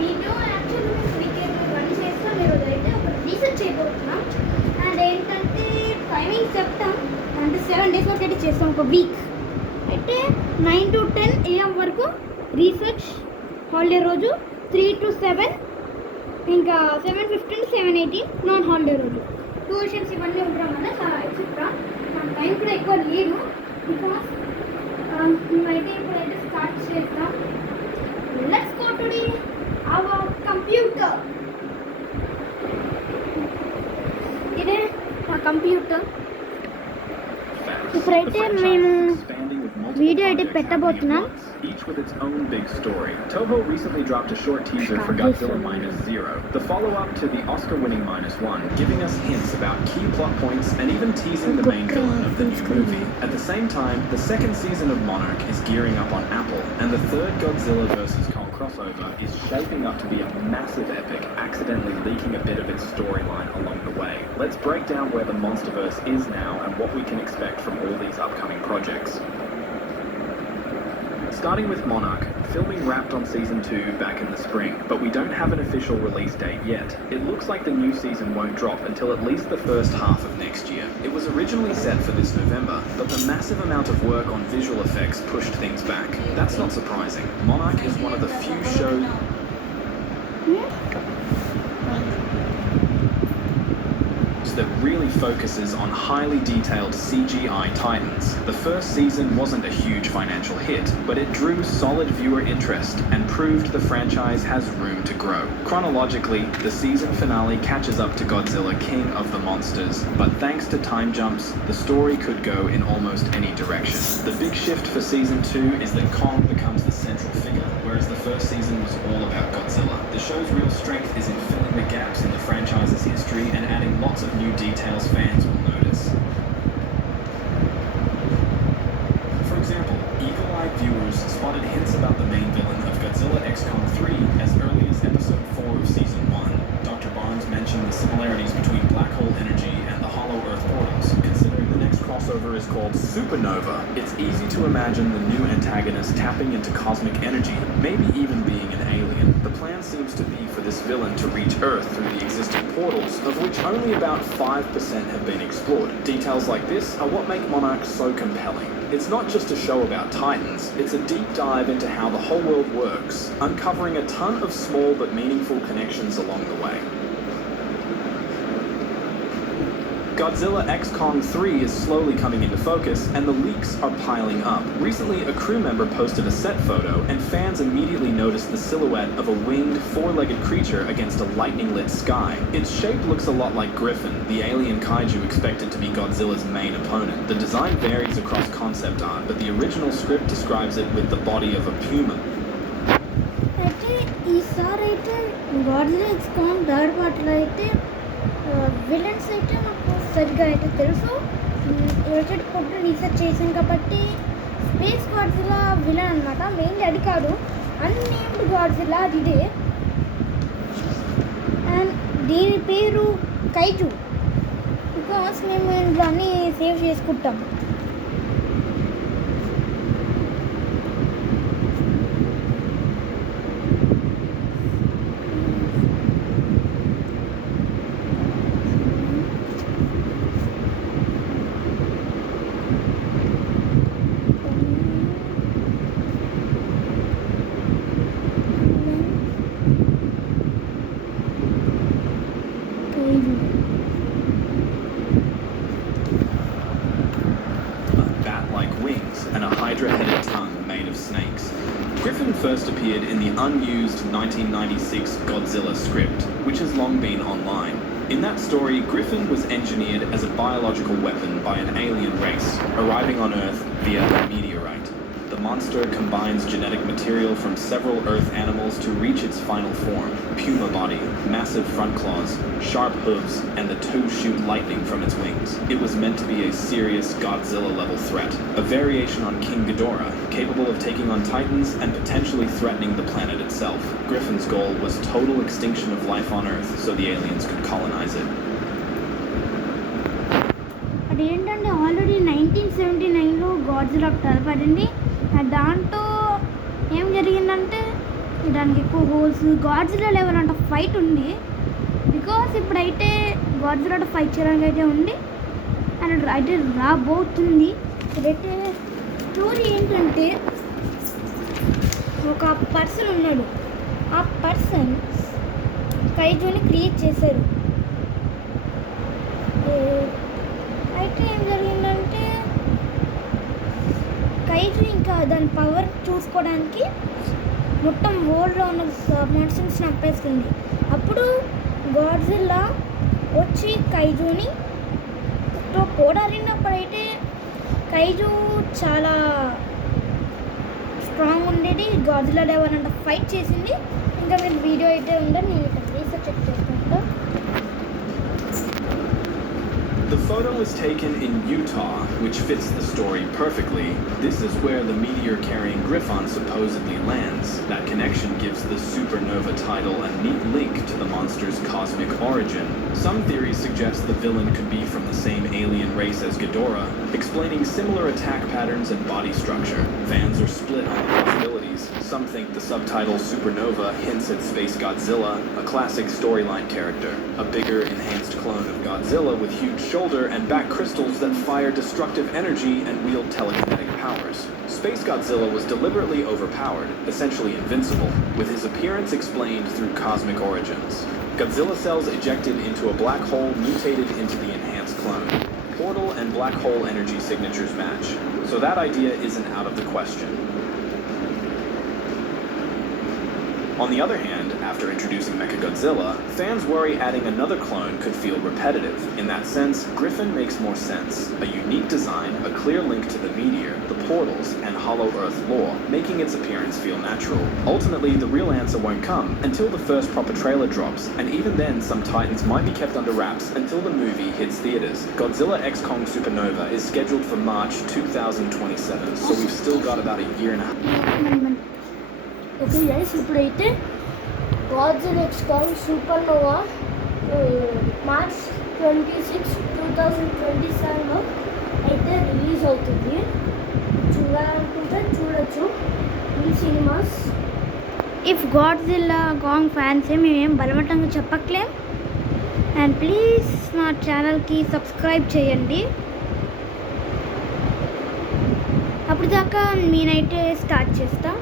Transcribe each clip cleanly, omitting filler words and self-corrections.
Video actually మేము weekend run చేస్తాం. ఈరోజు అయితే ఒక రీసెర్చ్ చేయబోతున్నాం. అండ్ ఏంటంటే టైమింగ్ చెప్తాం. అంటే 7 days వరకు అయితే చేస్తాం, ఒక వీక్ అయితే 9 to 10 AM వరకు రీసెర్చ్. హాలిడే రోజు 3 to 7, ఇంకా 7:15 to 7:18 నాన్ హాలిడే రోజు. ట్యూషన్స్ ఇవన్నీ ఉండడం వల్ల చాలా ఎక్స్ట్రా టైం కూడా ఎక్కువ లేదు. బికాస్ మేమైతే ఇప్పుడైతే స్టార్ట్ చేస్తాం. Let's go to the our computer. ఇదే నా కంప్యూటర్. ఇప్పుడైతే మేము వీడియో అయితే పెట్టబోతున్నాం. Each with its own big story. Toho recently dropped a short teaser for Godzilla Minus Zero, the follow-up to the Oscar-winning Minus One, giving us hints about key plot points and even teasing the main villain of the new movie. At the same time, the second season of Monarch is gearing up on Apple, and the third Godzilla vs. Kong crossover is shaping up to be a massive epic, accidentally leaking a bit of its storyline along the way. Let's break down where the Monsterverse is now and what we can expect from all these upcoming projects. Starting with Monarch, filming wrapped on Season 2 back in the spring, but we don't have an official release date yet. It looks like the new season won't drop until at least the first half of next year. It was originally set for this November, but the massive amount of work on visual effects pushed things back. That's not surprising. Monarch is one of the few shows that really focuses on highly detailed CGI titans. The first season wasn't a huge financial hit, but it drew solid viewer interest and proved the franchise has room to grow. Chronologically, the season finale catches up to Godzilla King of the Monsters, but thanks to time jumps, the story could go in almost any direction. The big shift for Season 2 is that Kong becomes the central figure, whereas the first season was all about Godzilla. The show's real strength is in filling the gaps in the franchise's history and adding lots of new details fans will notice. For example, eagle-eyed viewers spotted hints about the main villain of Godzilla x Kong 3 as early as episode 4 of season 1. Dr. Barnes mentioned the similarities between black hole energy and the hollow earth portals. Considering the next crossover is called Supernova, it's easy to imagine the new antagonist tapping into cosmic energy, maybe even being an alien. The plan seems to be for this villain to reach Earth through the existing portals, of which only about 5% have been explored. Details like this are what make Monarch so compelling. It's not just a show about titans, it's a deep dive into how the whole world works, uncovering a ton of small but meaningful connections along the way. Godzilla x Kong 3 is slowly coming into focus, and the leaks are piling up. Recently, a crew member posted a set photo, and fans immediately noticed the silhouette of a winged, four-legged creature against a lightning-lit sky. Its shape looks a lot like Griffin, the alien kaiju expected to be Godzilla's main opponent. The design varies across concept art, but the original script describes it with the body of a puma. అయితే ఈసారి అయితే Godzilla x Kong third పార్ట్లో అయితే villains అయితే నాకు సరిగ్గా అయితే తెలుసు. ఈరోజు పొద్దున రీసెర్చ్ చేశాను కాబట్టి స్పేస్ గాడ్జిల్లా విలన్ అనమాట. మెయిన్లీ అది కాదు, అన్నేమ్డ్ గాడ్జిల్లా అది ఇదే. అండ్ దీని పేరు కైజు, బికాస్ మేము ఇంట్లో అన్నీ సేవ్ చేసుకుంటాం. Bat-like wings and a hydra-headed tongue made of snakes. Griffin first appeared in the unused 1996 Godzilla script, which has long been online. In that story, Griffin was engineered as a biological weapon by an alien race, arriving on Earth via a meteorite. The monster combines genetic material from several Earth animals to reach its final form: puma body, massive front claws, sharp hooves, and the two shoot lightning from its wings. It was meant to be a serious Godzilla-level threat, a variation on King Ghidorah, capable of taking on titans and potentially threatening the planet itself. Griffin's goal was total extinction of life on Earth so the aliens could colonize it. అదేంటంటే already 1979లో Godzilla తలపడింది. దాంతో ఏం జరిగిందంటే దానికి ఎక్కువ holes Godzilla level అంట fight ఉంది. Because ఇప్పుడైతే Godzilla fight చేయడానికి అయితే ఉంది అండ్ అయితే రాబోతుంది. ఇదైతే స్టోరీ ఏంటంటే ఒక పర్సన్ ఉన్నాడు. ఆ పర్సన్ కైజోని క్రియేట్ చేశారు. అయితే ఏం జరిగిందంటే కైజు ఇంకా దాని పవర్ చూసుకోవడానికి మొత్తం వరల్డ్లో ఉన్న మాన్స్టర్స్ చంపేస్తుంది. అప్పుడు గాడ్జిల్లా వచ్చి కైజుని పోరాడినప్పుడైతే కైజు చాలా స్ట్రాంగ్ ఉండేది. గాడ్జిల్లా లెవెల్ అంట ఫైట్ చేసింది. ఇంకా మీరు వీడియో అయితే ఉందని నేను ఇక్కడ రీసెర్చ్ చేసుకుంటా. The photo was taken in Utah, which fits the story perfectly. This is where the meteor-carrying Griffon supposedly lands. That connection gives the supernova title a neat link to the monster's cosmic origin. Some theories suggest the villain could be from the same alien race as Ghidorah, explaining similar attack patterns and body structure. Fans are split on the possibilities. Some think the subtitle Supernova hints at Space Godzilla, a classic storyline character, a bigger, enhanced clone of Godzilla with huge shoulder and back crystals that fire destructive energy and wield telekinetic powers. Space Godzilla was deliberately overpowered, essentially invincible, with his appearance explained through cosmic origins. Godzilla cells ejected into a black hole mutated into the enhanced clone. Portal and black hole energy signatures match, so that idea isn't out of the question. On the other hand, after introducing Mechagodzilla, fans worry adding another clone could feel repetitive. In that sense, Griffin makes more sense. A unique design, a clear link to the meteor, the portals, and Hollow Earth lore, making its appearance feel natural. Ultimately, the real answer won't come until the first proper trailer drops, and even then some titans might be kept under wraps until the movie hits theaters. Godzilla x Kong Supernova is scheduled for March 2027, so we've still got about a year and a half. Okay guys, ఇప్పుడైతే Godzilla x Kong supernova March 26, 2027లో అయితే release అవుతుంది. చూడాలనుకుంటే చూడొచ్చు ఈ cinemas. If Godzilla Kong ఫ్యాన్సే మేమేం బలవంతంగా చెప్పట్లేం. అండ్ ప్లీజ్ మా ఛానల్కి సబ్స్క్రైబ్ చేయండి. అప్పుడు దాకా నేనైతే స్టార్ట్ చేస్తా.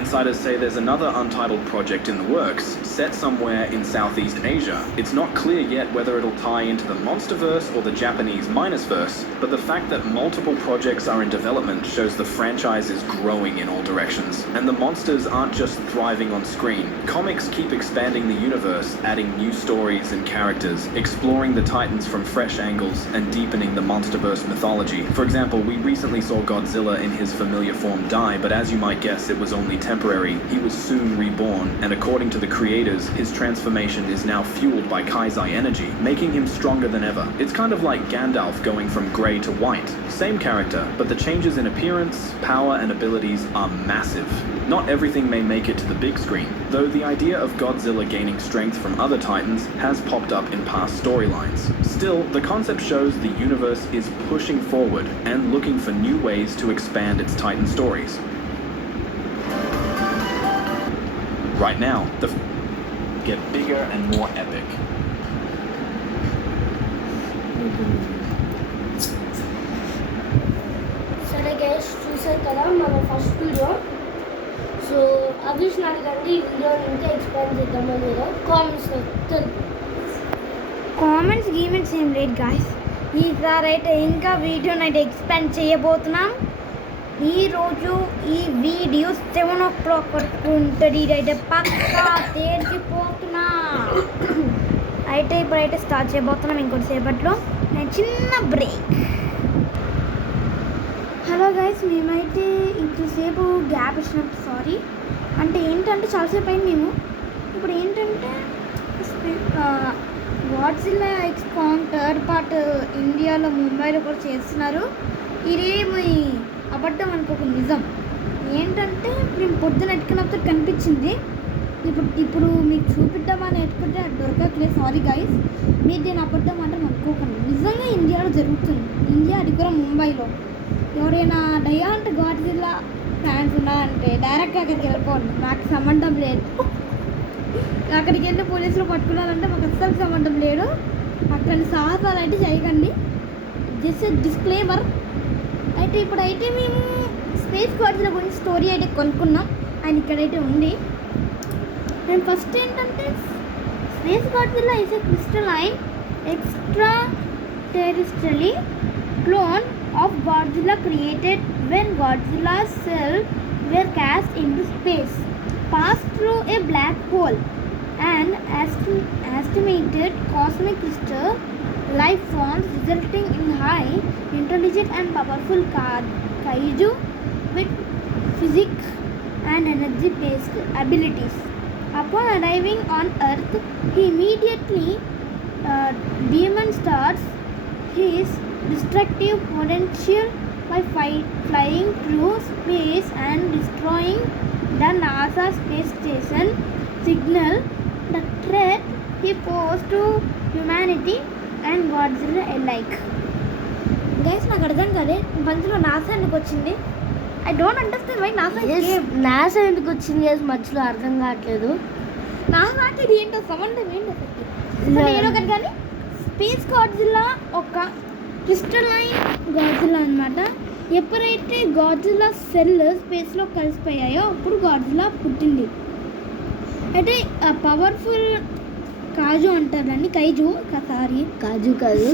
Insiders say there's another untitled project in the works, set somewhere in Southeast Asia. It's not clear yet whether it'll tie into the Monsterverse or the Japanese Minusverse, but the fact that multiple projects are in development shows the franchise is growing in all directions. And the monsters aren't just thriving on screen. Comics keep expanding the universe, adding new stories and characters, exploring the Titans from fresh angles, and deepening the Monsterverse mythology. For example, we recently saw Godzilla in his familiar form die, but as you might guess, it was only temporary. He was soon reborn, and according to the creators, his transformation is now fueled by Kaizai energy, making him stronger than ever. It's kind of like Gandalf going from grey to white. Same character, but the changes in appearance, power, and abilities are massive. Not everything may make it to the big screen, though the idea of Godzilla gaining strength from other titans has popped up in past storylines. Still, the concept shows the universe is pushing forward and looking for new ways to expand its titan stories. Right now, the get bigger and more epic. సరే guys, చూసారు కదా మన first video. So Abhish అడగండి ఈ వీడియోని ఇంకా explain చేద్దామని లేదా కామెంట్స్లో తెలుపు. కామెంట్స్ గీమెంట్స్ ఏం లేదు గాయస్. ఈసారి అయితే ఇంకా వీడియోని అయితే ఎక్స్ప్లెయిన్ చేయబోతున్నాం. ఈరోజు ఈ వీడియో 7 o'clock వరకు ఉంటుంది. ఇదైతే పక్కా తేల్చిపోతున్నా. అయితే ఇప్పుడైతే స్టార్ట్ చేయబోతున్నాం ఇంకొద్దిసేపట్లో. చిన్న బ్రేక్. హలో గైస్, మేమైతే ఇంతసేపు గ్యాప్ ఇచ్చినప్పుడు సారీ. అంటే ఏంటంటే చాలాసేపు అయింది మేము. ఇప్పుడు ఏంటంటే Godzilla x Kong third part ఇండియాలో ముంబైలో కూడా చేస్తున్నారు. ఇదేమి అబద్ధం అనుకోక నిజం. ఏంటంటే మేము పొద్దున ఎట్టుకున్నప్పుడు కనిపించింది. ఇప్పుడు మీకు చూపిద్దామని ఎట్టుకుంటే అది దొరకట్లేదు, సారీ గైస్. మీరు దీని అబద్ధం అంటే అనుకోకండి, నిజంగా ఇండియాలో జరుగుతుంది. ఇండియా, అది కూడా ముంబైలో. ఎవరైనా డయాంట్ గాడ్జిల్లా ఫ్యాన్స్ ఉన్నారంటే డైరెక్ట్గా అక్కడికి వెళ్ళిపోండి, నాకు సంబంధం లేదు. అక్కడికి వెళ్ళి పోలీసులు పట్టుకున్నారంటే మాకు అస్సలు సంబంధం లేదు. అక్కడి సాహసాలు అయితే చేయకండి, జస్ట్ డిస్క్లైమర్. అయితే ఇప్పుడైతే మేము స్పేస్ గాడ్జిల్లా గురించి స్టోరీ అయితే కొనుక్కున్నాం, అండ్ ఇక్కడైతే ఉంది. అండ్ ఫస్ట్ ఏంటంటే space Godzilla is a crystalline extra terrestrial clone of Godzilla created when Godzilla's cells were cast into space, passed through a black hole, and estimated cosmic crystal life forms, resulting in high, intelligent and powerful kaiju with physics and energy-based abilities. Upon arriving on Earth, he immediately demonstrates his destructive potential by flying through space and destroying the NASA space station, signal the threat he posed to humanity and Godzilla alike. Guys, నాకు అర్థం కాలే మధ్యలో NASA ఎందుకు వచ్చింది. I don't understand why NASA ఎందుకు వచ్చింది guys, మధ్యలో అర్థం కావట్లేదు. నాసాకి ఇది ఏంటో సంబంధం ఏంటో నేను ఒకటి. కానీ స్పేస్ గాడ్జిల్లా ఒక క్రిస్టలైన్ గాడ్జిల్లా అనమాట. ఎప్పుడైతే గాడ్జిల్లా సెల్ స్పేస్లో కలిసిపోయాయో అప్పుడు గాడ్జిల్లా పుట్టింది. అయితే ఆ పవర్ఫుల్ కాజు అంటారు దాన్ని, కాజు కాదు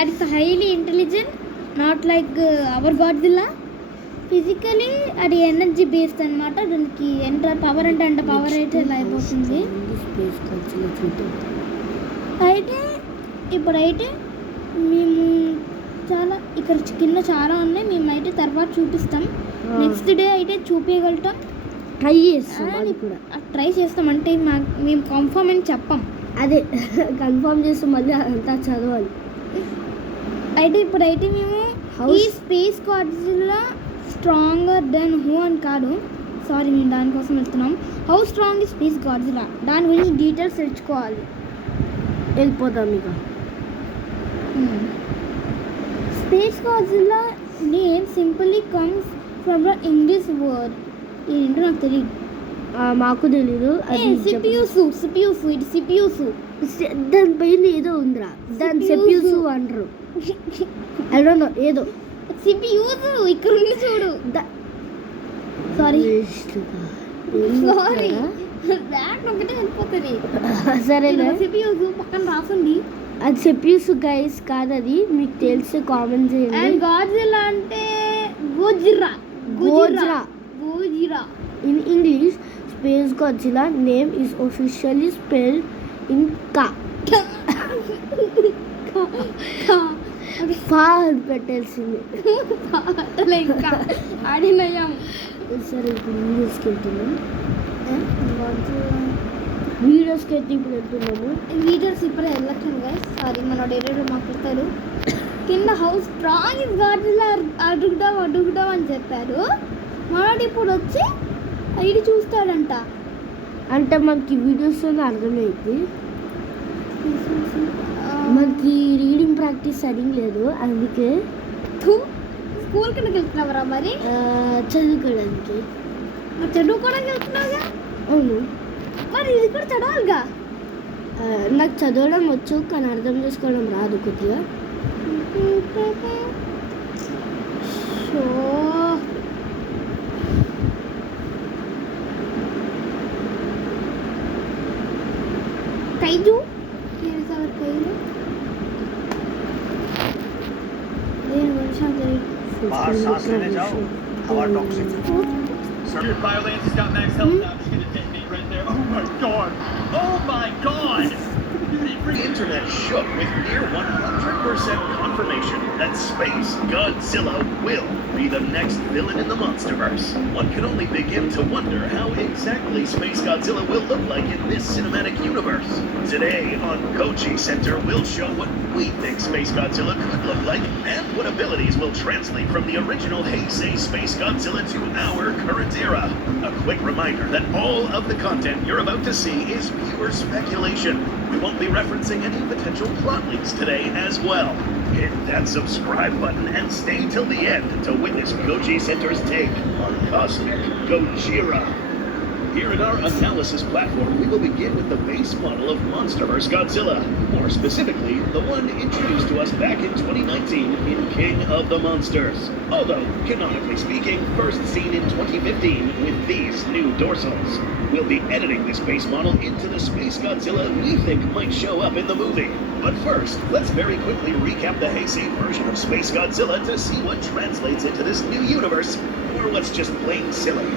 అది highly intelligent, not like our Godzilla. Physically అది ఎనర్జీ బేస్డ్ అనమాట. దానికి ఎంత పవర్ అంటే అంత పవర్ అయితే ఇలా అయిపోతుంది. అయితే ఇప్పుడైతే మేము చాలా ఇక్కడ కింద చాలా ఉన్నాయి, మేమైతే తర్వాత చూపిస్తాం. నెక్స్ట్ డే అయితే చూపించగలుగుతాం, ట్రై చేస్తాం. అంటే మేము కన్ఫర్మ్ అని చెప్పాం, అదే కన్ఫర్మ్ చేస్తాం, మళ్ళీ అంతా చదవాలి. అయితే ఇప్పుడైతే మేము ఈ space Godzilla stronger then who అని కాదు, సారీ మేము దానికోసం వెళ్తున్నాం. హౌ స్ట్రాంగ్ ఈ స్పేస్ గాడ్జిల్లా, దాని గురించి డీటెయిల్స్ తెచ్చుకోవాలి. వెళ్ళిపోతాం ఇక. Space Godzilla name simply comes from the English word, ఏంటో నాకు తెలియదు. మాకు తెలీదు. సిపియూసు ఇది సిపియూసు. దాని పైన ఏదో ఉందిరా, దాని సిపియూసు అంటారు. ఐ డోంట్ నో, ఏదో సిపియూసు ఇక్కడ ఉంది చూడు. సారీ బ్యాగ్ ఒకటే వెళ్ళిపోతుంది. సరే సిపియూసు పక్కన రాసింది, అది సిపియూసు గైస్ కాదు, అది మీకు తెలిసే కామెంట్ చేయండి. అండ్ గాడ్జిల్లా అంటే గోజిరా. In English, Space Godzilla name is officially spelled in Ka. Fa పెట్టాల్సింది. ఇంకా ఆడినయం. సరే ఇప్పుడు వీడియోస్కి వెళ్తున్నాం. వీడియోస్కి అయితే ఇప్పుడు వెళ్తున్నాము. వీడియోస్ ఇప్పుడు వెళ్ళట్లేదు గైస్, సారీ మన డైరెక్టర్ మాట్లాడతారు. కింద హౌస్ స్ట్రాంగ్ ఇస్ గాడ్జిల్లా అడుగుదాం అని చెప్పారు. మనోడు ఇప్పుడు వచ్చి ఇది చూస్తాడంట. అంటే మనకి వీడియోస్ అర్థమైంది, మనకి రీడింగ్ ప్రాక్టీస్ సరిగ్గా లేదు, అందుకే స్కూల్ కిందకి వెళ్తున్నావరా మరి? చదువుకోవడానికి. చదువుకోవడానికి వెళ్తున్నావుగా? అవును. మరి ఇది కూడా చదవాలిగా. నాకు చదవడం వచ్చు కానీ అర్థం చేసుకోవడం రాదు కొద్దిగా. Kaiju? Here is our kaiju. बाहर सांस लेने जाओ, हवा टॉक्सिक है. Dude, Biolance's got max health now. She's gonna detonate right there. Oh my god! Oh my god! Dude, it every internet shook with near 100% confirmation that Space Godzilla will be the next villain in the Monsterverse. One can only begin to wonder how exactly Space Godzilla will look like in this cinematic universe. Today on Goji Center, we'll show what we think Space Godzilla could look like and what abilities will translate from the original Heisei Space Godzilla to our current era. A quick reminder that all of the content you're about to see is pure speculation. We won't be referencing any potential plot leaks today as well. Hit that subscribe button and stay till the end to witness Goji Center's take on Cosmic Gojira. Here in our analysis platform, we will begin with the base model of Monsterverse Godzilla. More specifically, the one introduced to us back in 2019 in King of the Monsters. Although, canonically speaking, first seen in 2015 with these new dorsals. We'll be editing this base model into the Space Godzilla we think might show up in the movie. But first, let's very quickly recap the Heisei version of Space Godzilla to see what translates into this new universe, or what's just plain silly.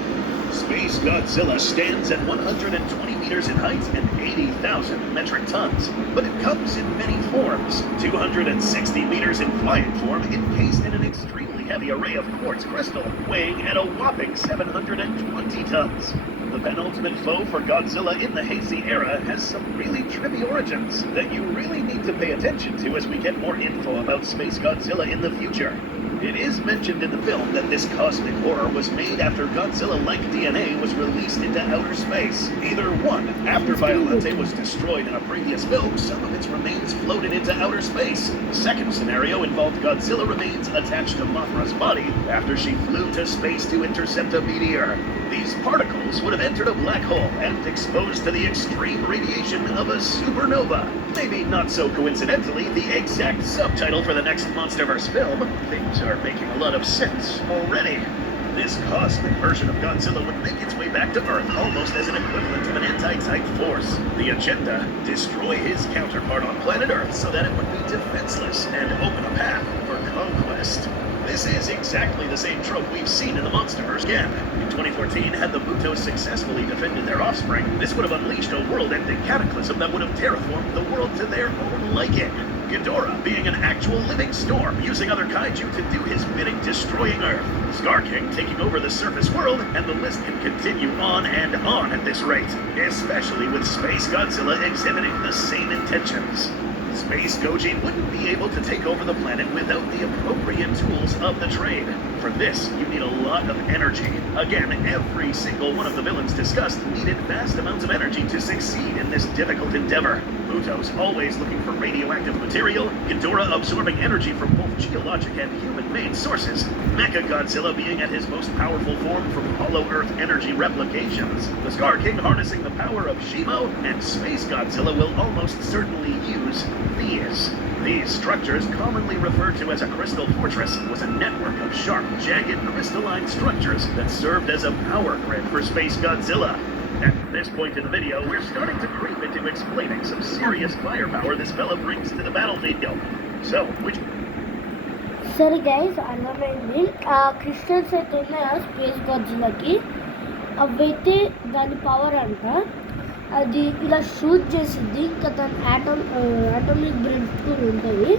Space Godzilla stands at 120 meters in height and 80,000 metric tons, but it comes in many forms. 260 meters in flying form, encased in an extremely heavy array of quartz crystal, weighing at a whopping 720 tons. The penultimate foe for Godzilla in the Heisei era has some really trippy origins that you really need to pay attention to as we get more info about Space Godzilla in the future. It is mentioned in the film that this cosmic horror was made after Godzilla-like DNA was released into outer space. Either one, after Biollante was destroyed in a previous film, some of its remains floated into outer space. The second scenario involved Godzilla remains attached to Mothra's body after she flew to space to intercept a meteor. These particles would have entered a black hole and exposed to the extreme radiation of a supernova. Maybe not so coincidentally, the exact subtitle for the next Monsterverse film. Things are making a lot of sense already. This cosmic version of Godzilla would make its way back to Earth almost as an equivalent of an anti-type force. The agenda: destroy his counterpart on planet Earth so that it would be defenseless and open a path for conquest. This is exactly the same trope we've seen in the Monsterverse again. In 2014, had the Mutos successfully defended their offspring, this would have unleashed a world-ending cataclysm that would have terraformed the world to their own liking. Ghidorah being an actual living storm, using other kaiju to do his bidding, destroying Earth. Scar King taking over the surface world, and the list can continue on and on at this rate, especially with Space Godzilla exhibiting the same intentions. Space Goji wouldn't be able to take over the planet without the appropriate tools of the trade. For this, you need a lot of energy. Again, every single one of the villains discussed needed vast amounts of energy to succeed in this difficult endeavor. Mutos always looking for radioactive material, Ghidorah absorbing energy from both geologic and human-made sources, Mechagodzilla being at his most powerful form from hollow Earth energy replications, the Scar King harnessing the power of Shimo, and Space Godzilla will almost certainly use these. These structures, commonly referred to as a crystal fortress, was a network of sharp, jagged, crystalline structures that served as a power grid for Space Godzilla. At this point in the video, we're starting to creep into explaining some serious firepower this fella brings to the battlefield. So, which... సరే guys, అర్థమైంది. ఆ crystals అయితే ఉన్నాయా space గాడ్జిల్లాకి, అవైతే దాని power అంట. అది ఇలా షూట్ చేసిద్ది, ఇంకా దాని ఆటోమిక్ బ్రెడ్ కూడా ఉంటుంది.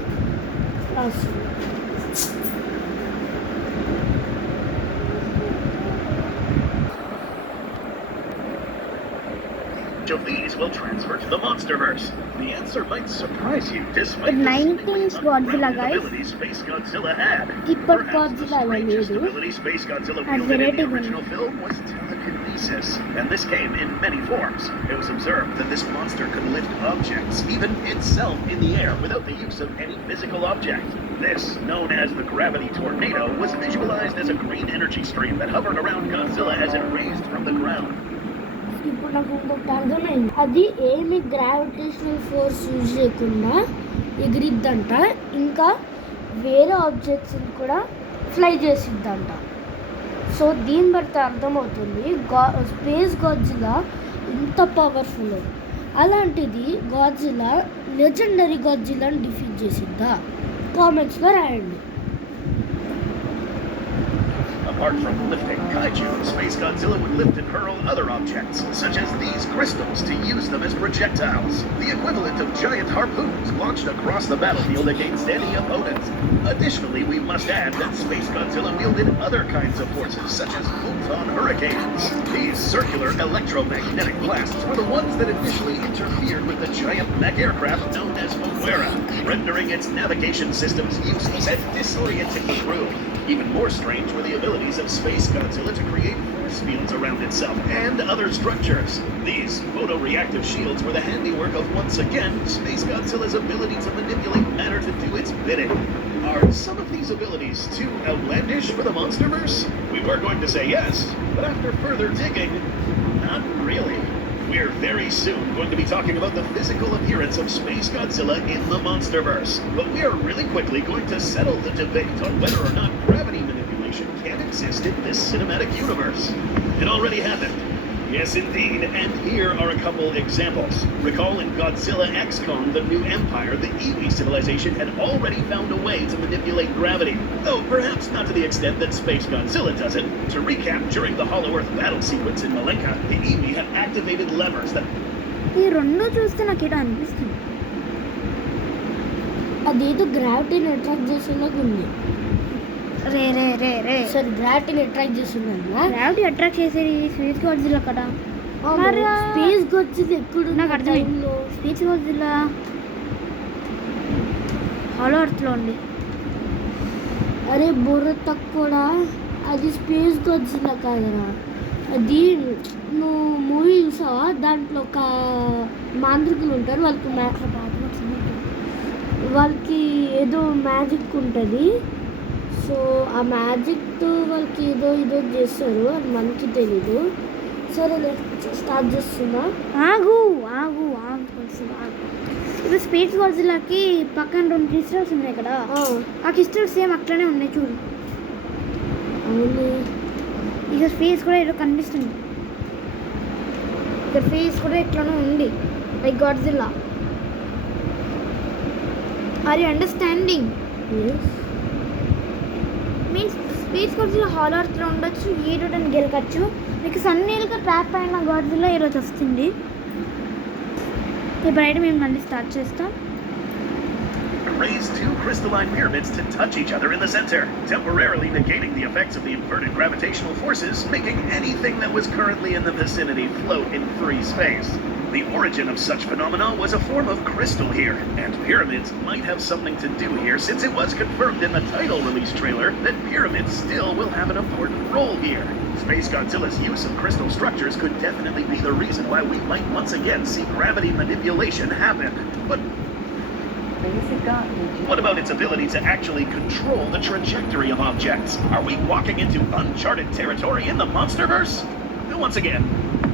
of these will transfer to the Monsterverse? The answer might surprise you, despite But the 19's Godzilla, guys. abilities Space Godzilla had. Ippar Perhaps Godzilla the strangest ledu. ability Space Godzilla As wielded in the rating original film was telekinesis, and this came in many forms. It was observed that this monster could lift objects, even itself, in the air without the use of any physical object. This, known as the gravity tornado, was visualized as a green energy stream that hovered around Godzilla as it raised from the ground. ఇప్పుడు నాకు ఇంకొకటి అర్థమైంది. అది ఏమి gravitational force use చేయకుండా ఎగిరిద్దంట, ఇంకా వేరే ఆబ్జెక్ట్స్ని కూడా ఫ్లై చేసిద్దంట. సో దీన్ని బట్టి అర్థమవుతుంది స్పేస్ గాడ్జిల్లా ఇంత పవర్ఫుల్. అలాంటిది గాడ్జిల్లా లెజెండరీ గాడ్జిల్లాని డిఫీట్ చేసిద్దా? కామెంట్స్లో రాయండి. Apart from lifting kaiju, Space Godzilla would lift and hurl other objects, such as these crystals, to use them as projectiles, the equivalent of giant harpoons launched across the battlefield against any opponent. Additionally, we must add that Space Godzilla wielded other kinds of forces, such as photon hurricanes. These circular electromagnetic blasts were the ones that initially interfered with the giant mech aircraft known as Moguera, rendering its navigation systems useless and disorienting the crew. Even more strange were the abilities of Space Godzilla to create force fields around itself and other structures. These photoreactive shields were the handiwork of, once again, Space Godzilla's ability to manipulate matter to do its bidding. Are some of these abilities too outlandish for the Monsterverse? We were going to say yes, but after further digging, not really. We're very soon going to be talking about the physical appearance of Space Godzilla in the Monsterverse, but we are really quickly going to settle the debate on whether or not gravity manipulation can exist in this cinematic universe. It already happened. Yes, indeed, and here are a couple examples. Recall in Godzilla X Kong, The New Empire, the Iwi civilization had already found a way to manipulate gravity, though perhaps not to the extent that Space Godzilla does it. To recap, during the Hollow Earth battle sequence in Malenka, the Iwi had activated levers that... ఈ రెండు చూస్తే నాకు ఏదో అనిపిస్తుంది. అదేదో గ్రావిటీని attract చేసేలాగా ఉంది. రే రే రే రే సరే గ్రావిటీని అట్రాక్ట్ చేస్తున్నా. గ్రావిటీ అట్రాక్ట్ చేసేది స్పేస్ గాడ్జిల్లా కదా. మరి స్పేస్ గొచ్చిది ఎప్పుడు నాకు అర్థమైంది. స్పేస్ గాడ్జిల్లా హాలో ఎర్త్లో ఉంది. అరే బుర్ర తక్కువ, అది స్పేస్ గొచ్చిలా కాదరా. అది నువ్వు మూవీ చూసావా? దాంట్లో ఒక మాంత్రికులు ఉంటారు, వాళ్ళకి ఏదో మ్యాజిక్ ఉంటుంది. సో ఆ మ్యాజిక్తో వాళ్ళకి ఏదో చేస్తారు, అది మనకి తెలీదు. సరే స్టార్ట్ చేస్తున్నా. ఆగు ఆగు ఆగు కొంచెం ఆగు. ఇప్పుడు స్పేస్ గాడ్జిల్లాకి పక్కన 2 క్రిస్టల్స్ ఉన్నాయి కదా, ఆ క్రిస్టల్స్ సేమ్ అట్లనే ఉన్నాయి చూడు. అవును, ఇక ఫేస్ కూడా ఏదో కనిపిస్తుంది. ఇక ఫేస్ కూడా ఇట్లానే ఉంది like Godzilla. Are you understanding? Means space Godzilla hollow ఎర్త్లో ఉండొచ్చు, ఏడోటని గెలకచ్చు. మీకు సన్నీలుగా ట్రాప్ అయిన గాడ్జిల్లా ఈరోజు వస్తుంది. ఇప్పుడైతే మేము మళ్ళీ స్టార్ట్ చేస్తాం. Raise 2 crystalline pyramids to touch each other in the center, temporarily negating the effects of the inverted gravitational forces, making anything that was currently in the vicinity float in free space. The origin of such phenomena was a form of crystal here, and pyramids might have something to do here, since it was confirmed in the title release trailer that pyramids still will have an important role here. Space Godzilla's use of crystal structures could definitely be the reason why we might once again see gravity manipulation happen. But what about its ability to actually control the trajectory of objects? Are we walking into uncharted territory in the Monsterverse? Once again,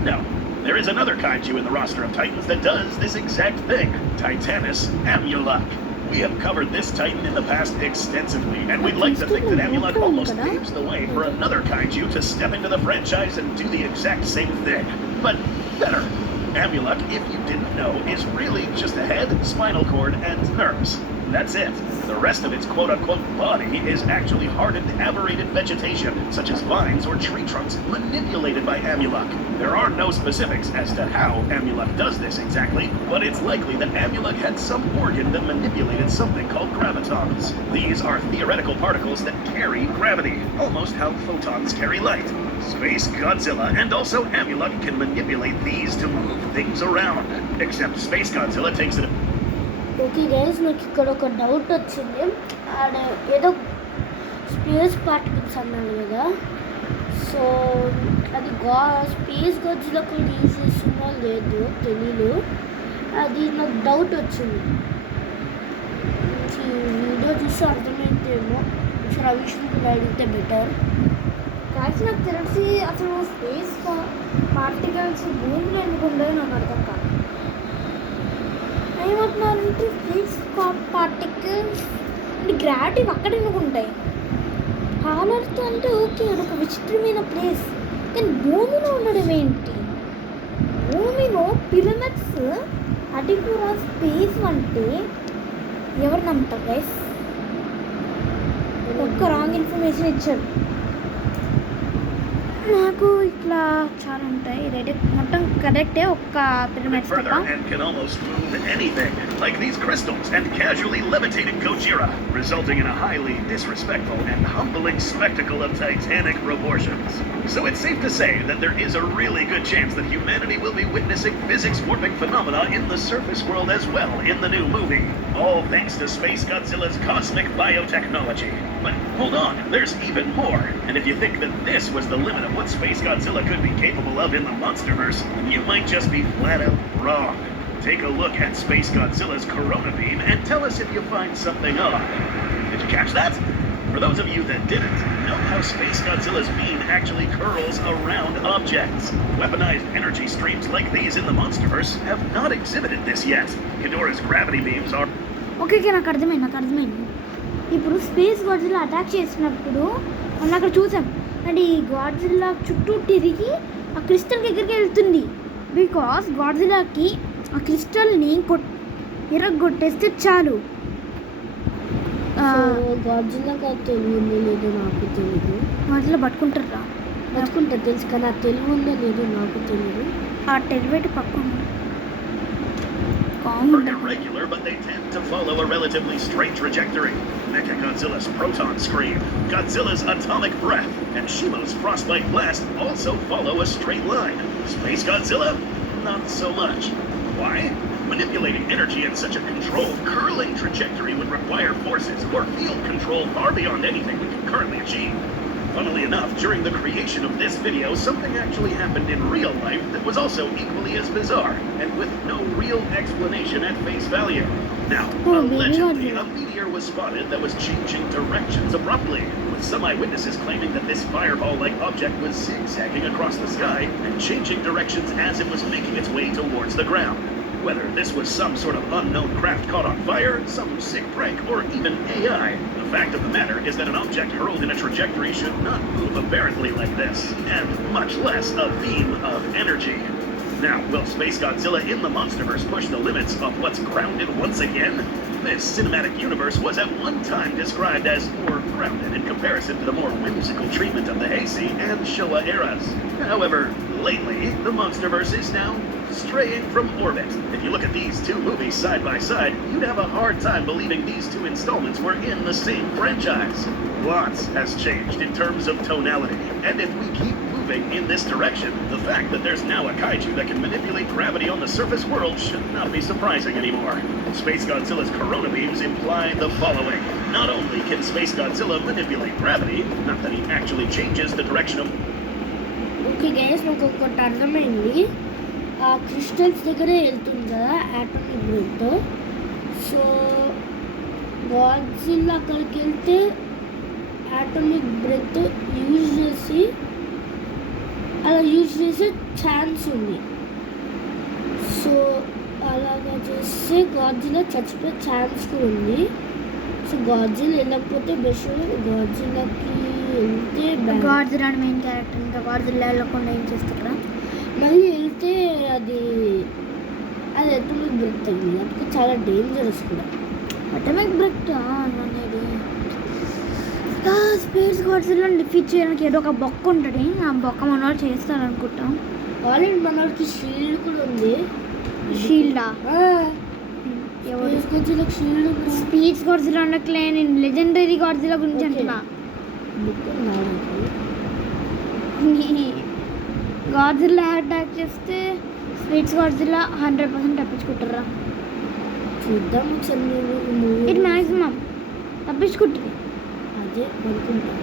no. There is another kaiju in the roster of Titans that does this exact thing, Titanus Amulak. We have covered this Titan in the past extensively, and we'd like to think that Amulak almost paves the way for another kaiju to step into the franchise and do the exact same thing. But better. Amulak, if you didn't know, is really just a head, spinal cord, and nerves. That's it. The rest of its quote-unquote body is actually hardened, aberrated vegetation, such as vines or tree trunks, manipulated by Amulak. There are no specifics as to how Amulak does this exactly, but it's likely that Amulak had some organ that manipulated something called gravitons. These are theoretical particles that carry gravity, almost how photons carry light. Space Godzilla and also Amulak can manipulate these to move things around, except Space Godzilla takes it... okay guys, నాకు ఇక్కడ ఒక doubt వచ్చింది. ఆడ ఏదో space particles అన్నాడు కదా, so అది space గాడ్జిల్లాకు use చేస్తుందో లేదు తెలీదు. అది నాకు డౌట్ వచ్చింది. వీడియో చూసి అర్థమైతేమో ఒకసారి ఆ విషయం కూడా అడిగితే బెటర్. కాల్సి నాకు తెలిసి అసలు స్పేస్ పార్టికల్స్ భూమిలో ఎందుకు ఉండదు నాకు అర్థం కాదు. ఏమంటున్నారంటే స్పేస్ పార్టికల్స్ అంటే గ్రావిటీ అక్కడ ఎందుకు ఉంటాయి? హాలో ఎర్త్ అంటే ఓకే, అదొక విచిత్రమైన ప్లేస్, కానీ భూమిలో ఉండడం ఏంటి? భూమిలో పిరమిడ్స్ అది కూడా స్పేస్ అంటే ఎవరు నమ్ముతారు గైస్? ఒక్క రాంగ్ ఇన్ఫర్మేషన్ ఇచ్చారు. నాకు ఇట్లా చాలా ఉంటాయి. ఇదైతే మొత్తం కరెక్టే. ఒక్క పిరమిడ్స్ Further తప్ప. and can almost move anything, like these crystals, and casually levitating Gojira, resulting in a highly disrespectful and humbling spectacle of titanic proportions. So it's safe to say that there is a really good chance that humanity will be witnessing physics warping phenomena in the surface world as well in the new movie, all thanks to Space Godzilla's cosmic biotechnology. But hold on, there's even more. And if you think that this was the limit of what Space Godzilla could be capable of in the Monsterverse, then you might just be flat out wrong. Take a look at Space Godzilla's Corona Beam and tell us if you find something odd. Did you catch that? For those of you that didn't, know how Space Godzilla's beam actually curls around objects. Weaponized energy streams like these in the Monsterverse have not exhibited this yet. Ghidorah's gravity beams are okay నాకు అర్థమైంది. ఇప్పుడు space Godzilla attack చేసినప్పుడు మనం అక్కడ చూసాం. And ఈ Godzilla చుట్టూ తిరిగి ఆ క్రిస్టల్ దగ్గరికి వెళ్తుంది. బికాస్ గాడ్జిల్లాకి ఆ క్రిస్టల్ని ఎరగొట్టేస్తే చాలు. గాడ్జిల్లాకి అది తెలివి ఉందో లేదో నాకు తెలియదు. గాడ్జిల్లా పట్టుకుంటారా? పట్టుకుంటా తెలుసు, కానీ ఆ తెలివి ఉందో లేదో నాకు తెలియదు. ఆ టెలివేట్ పక్కన are irregular, but they tend to follow a relatively straight trajectory. Mechagodzilla's proton scream, Godzilla's atomic breath, and Shimo's frostbite blast also follow a straight line. Space Godzilla? Not so much. Why? Manipulating energy in such a controlled, curling trajectory would require forces or field control far beyond anything we can currently achieve. Funnily enough, during the creation of this video, something actually happened in real life that was also equally as bizarre, and with no real explanation at face value. Now, allegedly, a meteor was spotted that was changing directions abruptly, with some eyewitnesses claiming that this fireball-like object was zigzagging across the sky and changing directions as it was making its way towards the ground. Whether this was some sort of unknown craft caught on fire, some sick prank, or even AI, the fact of the matter is that an object hurled in a trajectory should not move apparently like this, and much less a beam of energy. Now, will Space Godzilla in the Monsterverse push the limits of what's grounded once again? This cinematic universe was at one time described as more grounded in comparison to the more whimsical treatment of the Heisei and Showa eras. However, lately, the Monsterverse is now straying from orbit. If you look at these two movies side by side, you'd have a hard time believing these two installments were in the same franchise. Lots has changed in terms of tonality, and if we keep moving in this direction, the fact that there's now a kaiju that can manipulate gravity on the surface world should not be surprising anymore. Space Godzilla's corona beams imply the following. Not only can Space Godzilla manipulate gravity, not that he actually changes the direction of... okay guys, నాకు ఒకటి అర్థమైంది. ఆ crystals దగ్గరే వెళ్తుంది కదా atomic బ్రెత్తో. So Godzilla అక్కడికి వెళ్తే atomic breath use చేసే ఛాన్స్ ఉంది. సో అలాగా చేస్తే గాడ్జిల్లా చచ్చిపోయే ఛాన్స్ కూడా ఉంది. సో గాడ్జిల్లా వెళ్ళకపోతే బెస్ట్. గాడ్జిల్లాకి వెళ్తే గాడ్జిల్లా మెయిన్ క్యారెక్టర్, ఇంకా గాడ్జిల్లా వెళ్ళకుండా ఏం చేస్తారా? మళ్ళీ వెళ్తే అది అటామిక్ బ్రెత్ తగ్గింది, అందుకే చాలా డేంజరస్ కూడా. అటామిక్ బ్రెత్ అనేది స్పేస్ గాడ్జిల్లా డిఫీట్ చేయడానికి ఏదో ఒక బొక్క ఉంటుంది. ఆ బొక్క మనవాళ్ళు చేస్తారనుకుంటాం. ఆల్రెడీ మనకి షీల్డ్ కూడా ఉంది. షీల్డా? ఎవరు గాడ్జిల్లా షీల్డ్? స్పేస్ గాడ్జిల్లా అనట్లే, నేను లెజెండరీ గాడ్జిల్లా గురించి అంటున్నా. గాడ్జిల్లా అటాక్ చేస్తే స్పేస్ గాడ్జిల్లా 100% తప్పించుకుంటారా? చూద్దాం ఒకసారి. ఇది మ్యాక్సిమం తప్పించుకుంటుంది. అదే అనుకుంటా.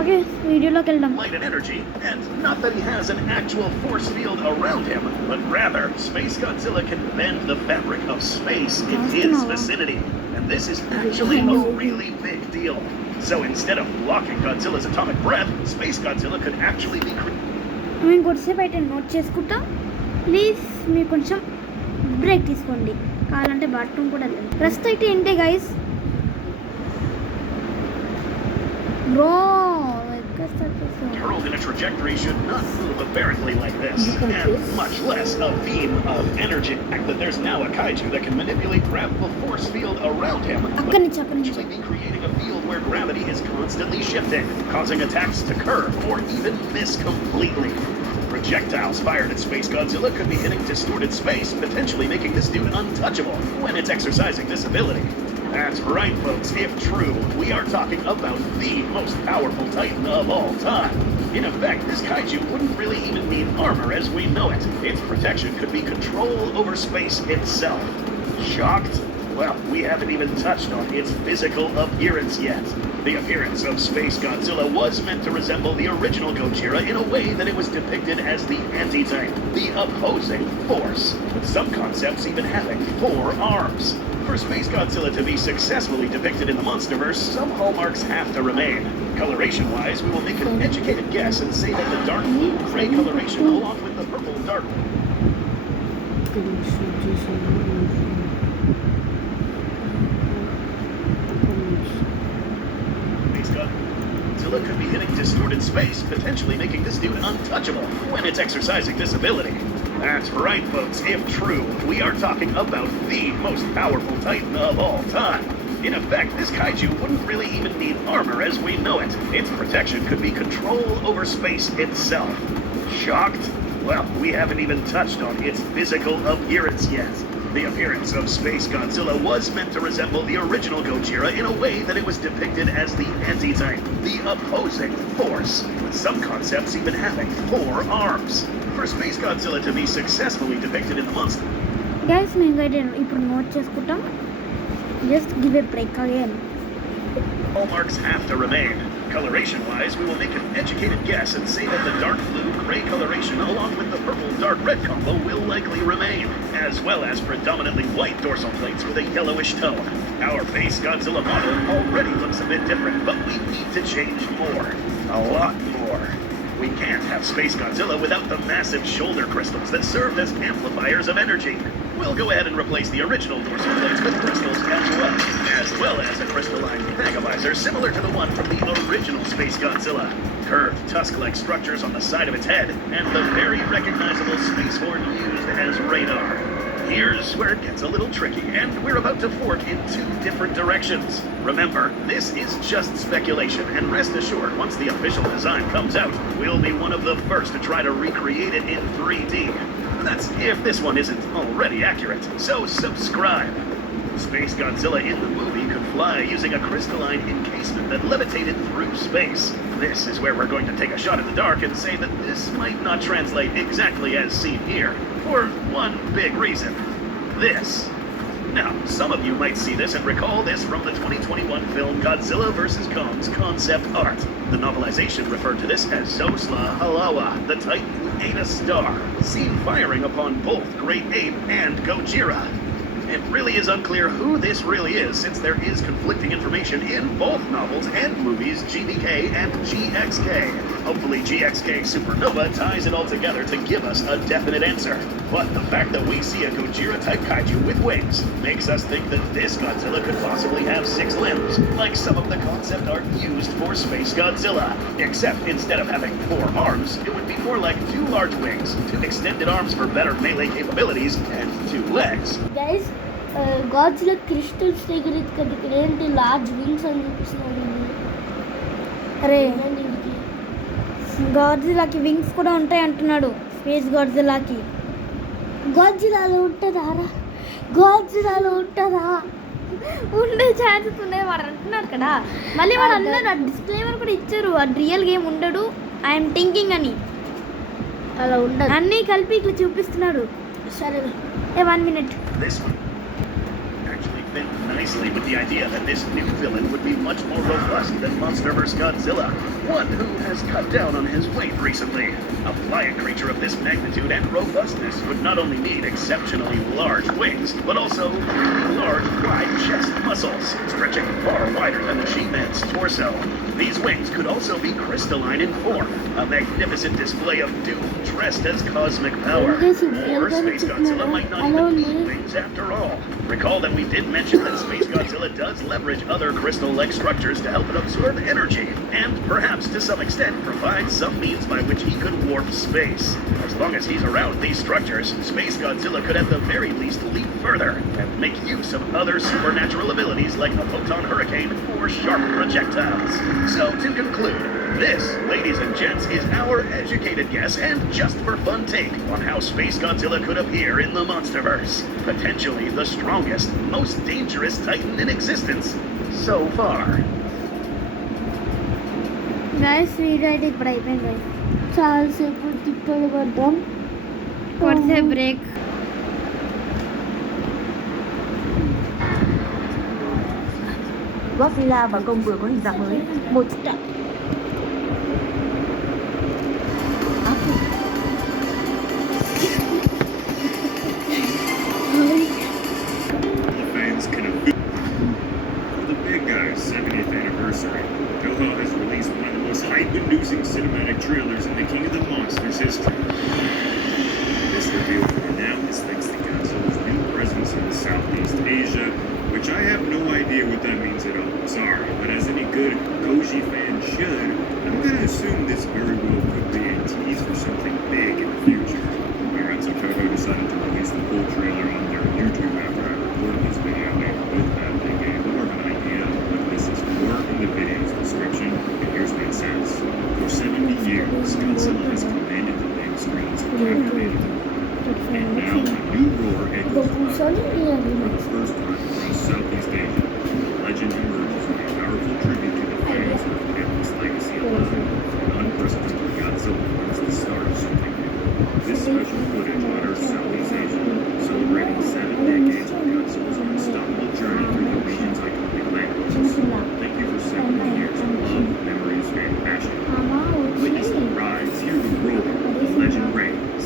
ఓకే, వీడియోలోకి వెళ్దాం. Light and energy, and not that he has an actual force field around him, but rather, Space Godzilla can bend the fabric of space in his vicinity, and this is actually a really big deal. So instead of blocking Godzilla's atomic breath, Space Godzilla could actually be మేము కొద్దిసేపు అయితే note చేసుకుంటాం. Please మీరు కొంచెం break తీసుకోండి, కావాలంటే bathroom కూడా లేదు. ప్రస్తుతం అయితే ఏంటే guys bro Hurled in a trajectory should not move apparently like this, and much less a beam of energy. The fact that there's now a kaiju that can manipulate gravitational force field around him, అక్కడి నుంచి actually be creating a field where gravity is constantly shifting, causing attacks to curve or even miss completely. Projectiles fired at Space Godzilla could be hitting distorted space, potentially making this dude untouchable when it's exercising this ability. That's right, folks. If true, we are talking about the most powerful Titan of all time. In effect, this kaiju wouldn't really even need armor as we know it. Its protection could be control over space itself. Shocked? Well, we haven't even touched on its physical appearance yet. The appearance of Space Godzilla was meant to resemble the original Gojira in a way that it was depicted as the anti-type, the opposing force, with some concepts even having 4 arms. For Space Godzilla to be successfully depicted in the Monsterverse, some hallmarks have to remain. Coloration-wise, we will make an educated guess and say that the dark blue gray coloration along with the purple dark Godzilla could be hitting distorted space, potentially making this dude untouchable when it's exercising this ability. That's right, folks. If true, we are talking about the most powerful Titan of all time. In effect, this kaiju wouldn't really even need armor as we know it. Its protection could be control over space itself. Shocked? Well, we haven't even touched on its physical appearance yet. The appearance of Space Godzilla was meant to resemble the original Gojira in a way that it was depicted as the anti-type, the opposing force, with some concepts even having 4 arms. For Space Godzilla to be successfully depicted in the monster. Guys మేమైతే ఇప్పుడు note చేసుకుంటాం. Just give a break again. Hallmarks have to remain. Coloration-wise, we will make an educated guess and say that the dark blue-gray coloration along with the purple-dark-red combo will likely remain, as well as predominantly white dorsal plates with a yellowish tone. Our base Godzilla model already looks a bit different, but we need to change more. A lot more. We can't have Space Godzilla without the massive shoulder crystals that served as amplifiers of energy. We'll go ahead and replace the original dorsal plates with crystals as well as a crystalline megavisor similar to the one from the original Space Godzilla. Curved tusk-like structures on the side of its head, and the very recognizable space horn used as radar. Here's where it gets a little tricky, and we're about to fork in 2 different directions. Remember, this is just speculation, and rest assured, once the official design comes out, we'll be one of the first to try to recreate it in 3D. That's if this one isn't already accurate, so subscribe. Space Godzilla in the movie could fly using a crystalline encasement that levitated through space. This is where we're going to take a shot in the dark and say that this might not translate exactly as seen here, for one big reason. This. Now, some of you might see this and recall this from the 2021 film Godzilla vs. Kong's concept art. The novelization referred to this as Zosla Halawa, the Titan who ate a star, seen firing upon both Great Ape and Gojira. It really is unclear who this really is, since there is conflicting information in both novels and movies GBK and GXK. Hopefully GXK Supernova ties it all together to give us a definite answer. But the fact that we see a Gojira-type kaiju with wings makes us think that this Godzilla could possibly have 6 limbs, like some of the concept art used for Space Godzilla. Except instead of having 4 arms, it would be more like 2 large wings, 2 extended arms for better melee capabilities, and 2 legs. Guys, Godzilla crystals దగ్గర ఇక్కడ ఏంటి large wings అని చూపిస్తున్నాడు. అరే గాడ్జిలాకి wings కూడా ఉంటాయి అంటున్నాడు. Space గాడ్జిలాకి గాడ్జిలాలో ఉంటుందా రా? గాడ్జిలాలో ఉంటుందా? ఉండే ఛాన్సెస్ ఉన్నాయి వాడు అంటున్నాడు కదా. మళ్ళీ వాడు అన్నాడు, ఆ డిస్క్లైమర్ కూడా ఇచ్చారు, అది రియల్ గేమ్ ఉండడు, ఐఎమ్ థింకింగ్ అని. అలా ఉండదు, అన్నీ కలిపి ఇట్లా చూపిస్తున్నాడు. సరే 1 minute. This one actually fit nicely with the idea that this new villain would be much more robust than Monsterverse Godzilla, one who has cut down on his weight recently. A flying creature of this magnitude and robustness would not only need exceptionally large wings, but also really large wide chest muscles, stretching far wider than the G-Man's torso. These wings could also be crystalline in form, a magnificent display of doom dressed as cosmic power. Or Space Godzilla might not even need wings after all. Recall that we did mention that Space Godzilla does leverage other crystal-like structures to help it absorb energy, and perhaps to some extent provide some means by which he could warp space. As long as he's around these structures, Space Godzilla could at the very least leap further and make use of other supernatural abilities like a photon hurricane or sharp projectiles. So to conclude, this, ladies and gents, is our educated guess and just for fun take on how Space Godzilla could appear in the Monsterverse. Potentially the strongest, most dangerous Titan in existence so far. Guys read అయితే ఇప్పుడు అయిపోయింది guys. చాలాసేపు తిప్పలు పడ్డాం. కొద్దిసేపు break. Godzilla và công vừa có hình dạng mới. Một trận. The fans can appeal. For the big guy's 70th anniversary, Toho has released one of the most hype-inducing cinematic trailers in the King of the Monsters history. This reveal for now is thanks to Godzilla's new presence in Southeast Asia, which I have no idea what that means at all. Sorry, but as any good Koji fan should, I'm gonna assume this very well could be a tease for something big in the future. Alright, so Toho decided to release the full trailer on their YouTube after I recorded this video, and with that they gave more of an idea of what this is for in the video's description, and here's what it says. For 70 years, Godzilla has commanded the big screens and captivated the world. And now a new roar echoes for the first time across Southeast Asia. The legend emerges as a powerful tribute to the fans who have kept this legacy alive. An unprecedented Godzilla marks the start of something new. This special footage honors Southeast Asia, celebrating 7 decades of Godzilla's unstoppable journey through the region's iconic languages. Thank you for 70 years of love, memories, and passion. Witness the rise, hear the roar, the legend reigns.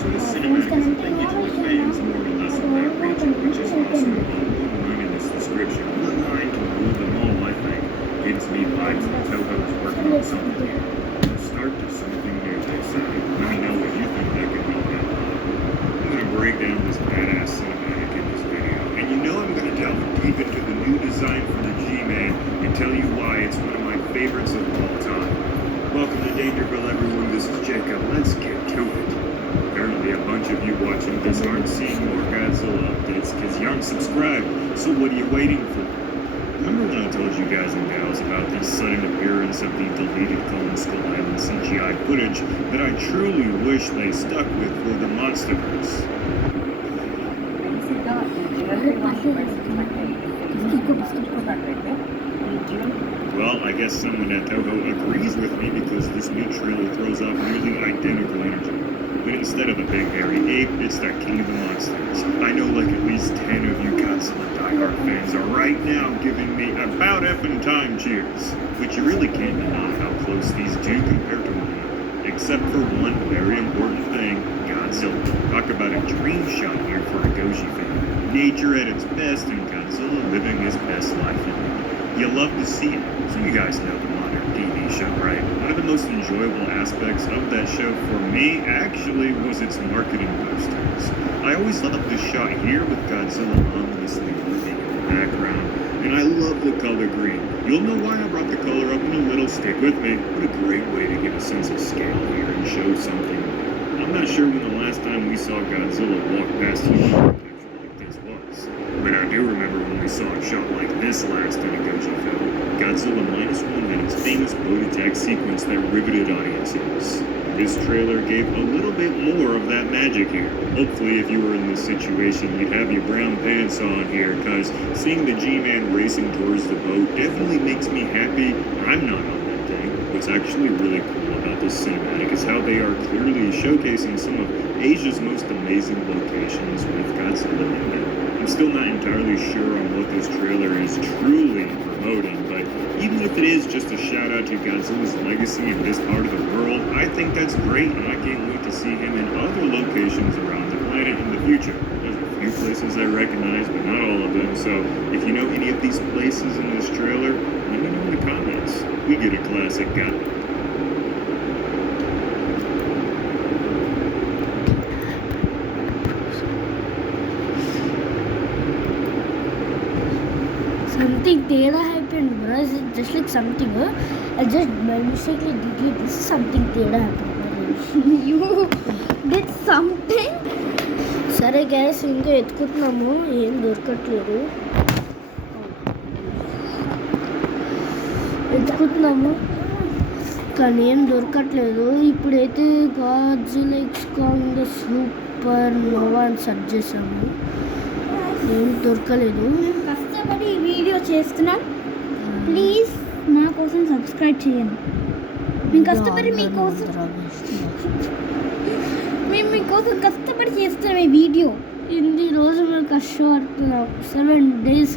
So the cinematic is a thank you to the fans more or less of that region, which is awesome. One line in this description, one line can rule them all, I think. Gives me vibes that Toho is working on something here. The start to something new, they say. Let me know what you think that could mean down below. I'm going to break down this badass cinematic in this video. And you know I'm going to delve deep into the new design for the G-Man and tell you why it's one of my favorites of all time. Welcome to Dangerville, everyone. This is Jacob. Let's get to it. Apparently a bunch of you watching this aren't seeing more Godzilla updates because you aren't subscribed, so what are you waiting for? Remember when I told you guys and gals about the sudden appearance of the deleted Kong Skull Island CGI footage that I truly wish they stuck with for the Monsterverse? Well, I guess someone at Toho agrees with me because this new trailer throws off nearly identical energy. But instead of a big hairy ape, it's that King of the Monsters. I know like at least 10 of you Godzilla diehard fans are right now giving me about effing time cheers. But you really can't deny how close these do compare to one another. Except for one very important thing, Godzilla. Talk about a dream shot here for a Goji fan. Nature at its best and Godzilla living his best life in it. You love to see it. So you guys know the modern TV show, right? One of the most enjoyable aspects of that show for me actually was its marketing posters. I always loved this shot here with Godzilla ominously looking in the background, and I love the color green. You'll know why I brought the color up in a little. Stick with me. What a great way to give a sense of scale here and show something. I'm not sure when the last time we saw Godzilla walk past human architecture like this was, but I do remember when we saw a shot like this last in a Goji film. Godzilla -1 had its famous boat attack sequence that riveted audiences. This trailer gave a little bit more of that magic here. Hopefully if you were in this situation, you'd have your brown pants on here, because seeing the G-Man racing towards the boat definitely makes me happy. I'm not on that thing. What's actually really cool about this cinematic is how they are clearly showcasing some of Asia's most amazing locations with Godzilla in them. I'm still not entirely sure on what this trailer is truly promoting, but even if it is just a shout out to Godzilla's legacy in this part of the world, I think that's great, and I can't wait to see him in other locations around the planet in the future. There's a few places I recognize, but not all of them. So if you know any of these places in this trailer, let me know in the comments. We get a classic guy. Something tera happened, bro. It's just like something. I just by mistakenly did this. Something tera happened. You did something. సరే గ్యాస్ ఇంకా ఎత్తుకుంటున్నాము, ఏం దొరకట్లేదు. ఎత్తుకుంటున్నాము కానీ ఏం దొరకట్లేదు. ఇప్పుడైతే Godzilla x Kong supernova అని సెర్చ్ చేసాము, ఏం దొరకలేదు. మేము కష్టపడి ఈ వీడియో చేస్తున్నాం. ప్లీజ్ మా కోసం సబ్స్క్రైబ్ చేయండి. మేము కష్టపడి మీకోసం కష్టపడి చేస్తున్నాం ఈ వీడియో. ఇన్ని రోజులు మేము కష్టపడుతున్నాం, 7 days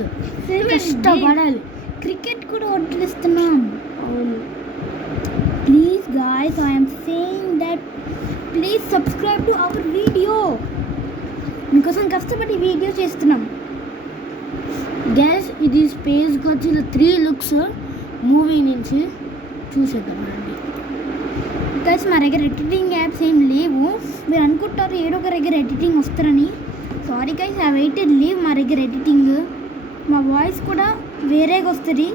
కష్టపడాలి. క్రికెట్ కూడా వడ్డిస్తున్నాం. అవును. Please guys, I'm saying that please subscribe to our video. మీకోసం కష్టపడి వీడియో చేస్తున్నాం. గ్యాస్ ఇది స్పేస్ గాడ్జిల్లా 3 లుక్స్ మూవీ నుంచి చూసేద్దామండి. గైస్ మా దగ్గర ఎడిటింగ్ యాప్స్ ఏం లేవు. మీరు అనుకుంటారు ఏడో ఒక దగ్గర ఎడిటింగ్ వస్తారని. సారీ గైస్, ఆ వెయిటెడ్ లీవ్ మా దగ్గర ఎడిటింగ్. మా వాయిస్ కూడా వేరేగా వస్తుంది,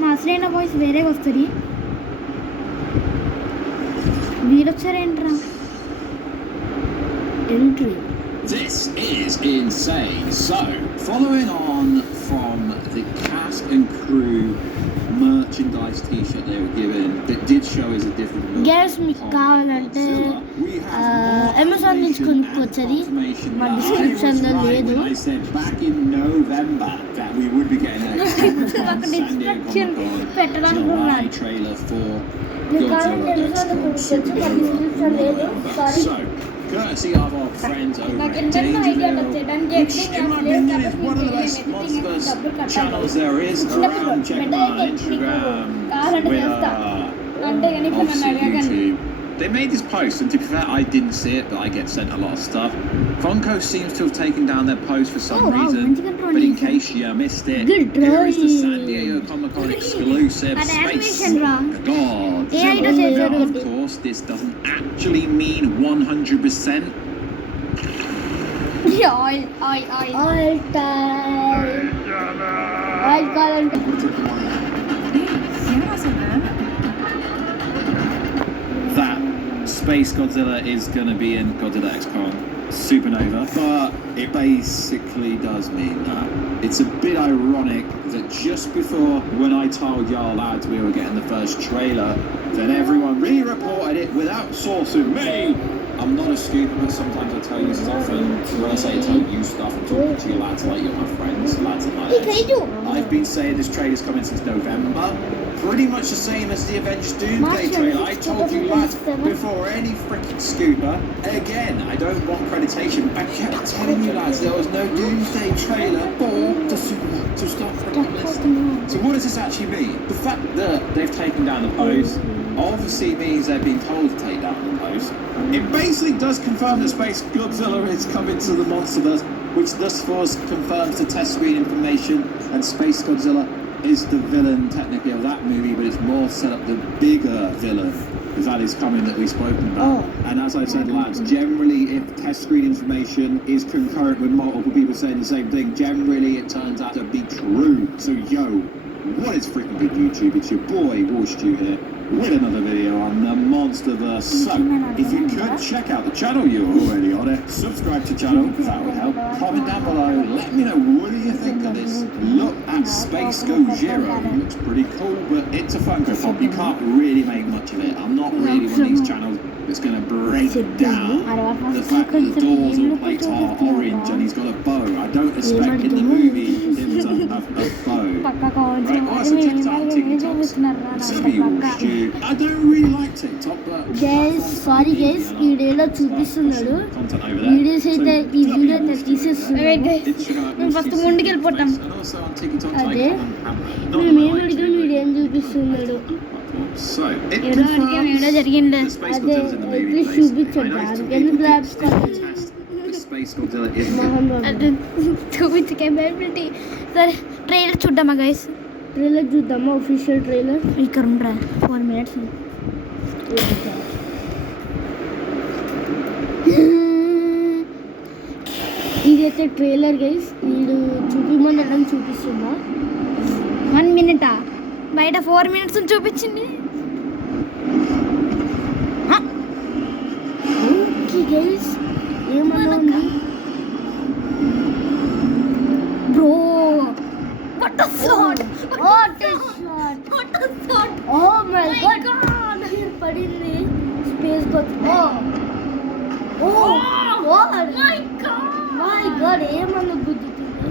మా అసలైన వాయిస్ వేరేగా వస్తుంది. వీళ్ళు వచ్చారేంట్రా? Entry. This is insane. So, following on from the cast and crew merchandise t-shirt they were given that did show us a different look. Gas మీకు కావాలంటే అమెజాన్ నుంచి కొనుక్కోవచ్చు, అది మా డిస్క్రిప్షన్లో లేదు. I said back in November that we would be getting an description పెట్టడానికి July trailer for మీకు కావాలంటే అమెజాన్లో కొనుక్కోవచ్చు, మా డిస్క్రిప్షన్ లేదు. Sorry. So, courtesy of our friends over at Dangerville, which in my opinion is one of the best monsters channels there is around. Check them out on Instagram, Twitter, obviously YouTube. They made this post, and to be fair, I didn't see it, but I get sent a lot of stuff. Funko seems to have taken down their post for some reason, but in case you missed it, here is the San Diego Comic-Con exclusive Space Godzilla. Of course, this doesn't actually mean 100%. Oil oil time. Oil కావాలంటే That Space Godzilla is going to be in Godzilla X Kong Supernova, but it basically does mean that. It's a bit ironic that just before when I told y'all lads we were getting the first trailer, then everyone re-reported it without sourcing me. I'm not a scooper, but sometimes I tell you stuff, and when I say I tell you stuff, I'm talking to you lads like you're my friends, lads and lads. I've been saying this trailer's coming since November. Pretty much the same as the Avengers Doomsday trailer. I told you lads before any freaking scooper. Again, I don't want accreditation. I kept telling you lads there was no Doomsday trailer for the Superman. So stop freaking listening. So what does this actually mean? The fact that they've taken down the post obviously means they've been told to take down the post. It basically does confirm that Space Godzilla is coming to the Monsterverse, which thus far confirms the test screen information, and Space Godzilla is the villain technically of that movie, but it's more set up the bigger villain, because that is coming that we've spoken about. And as I said lads, generally if test screen information is concurrent with multiple people saying the same thing, generally it turns out to be true. So yo, what is freaking good YouTube? It's your boy Warstew here with another video on the Monsterverse. So if you could check out the channel, you're already on it, subscribe to the channel, that would help. Comment down below, let me know what do you think of this look at Space Gojira. It looks pretty cool, but it's a Funko Pop, you can't really make much of it. I'm not really one of these channels that's going to break down the fact that the doors or plates are orange and he's got a bow. I don't expect in the movie him to have a bow. Right, well, it's a TikTok. It's gonna be Warstew. I don't really like TikTok, but gas sorry gas ఈ డేలో చూపిస్తున్నాడు. Videos అయితే ఈ video అయితే తీసేస్తున్నాడు. మేము first ముందుకెళ్ళిపోతాం. అదే మేము అడిగిన వీడియో ఏం చూపిస్తున్నాడు. ఏదో అడిగాం, ఏదో జరిగింది. అదే చూపించండి. అందుకని ల్యాబ్స్ కావాలి. space Godzilla is. అది చూపించే కేపబిలిటీ. సరే ట్రైలర్ చూద్దామా గైస్? ట్రైలర్ చూద్దామా? ఆఫీషియల్ ట్రైలర్ ఇక్కడ ఉండరా 4 minutes. ఇదైతే ట్రైలర్ గైస్. వీడు చూపిమని చూపిస్తుందా? 1 minute బయట 4 minutes చూపించింది. ఓకే గైస్, ఏమన్నా bro what a shot, what a shot, what a shot. Oh my god, పడింది space goth. Oh god, my god, ఏమన్నా గుద్దుతుంది.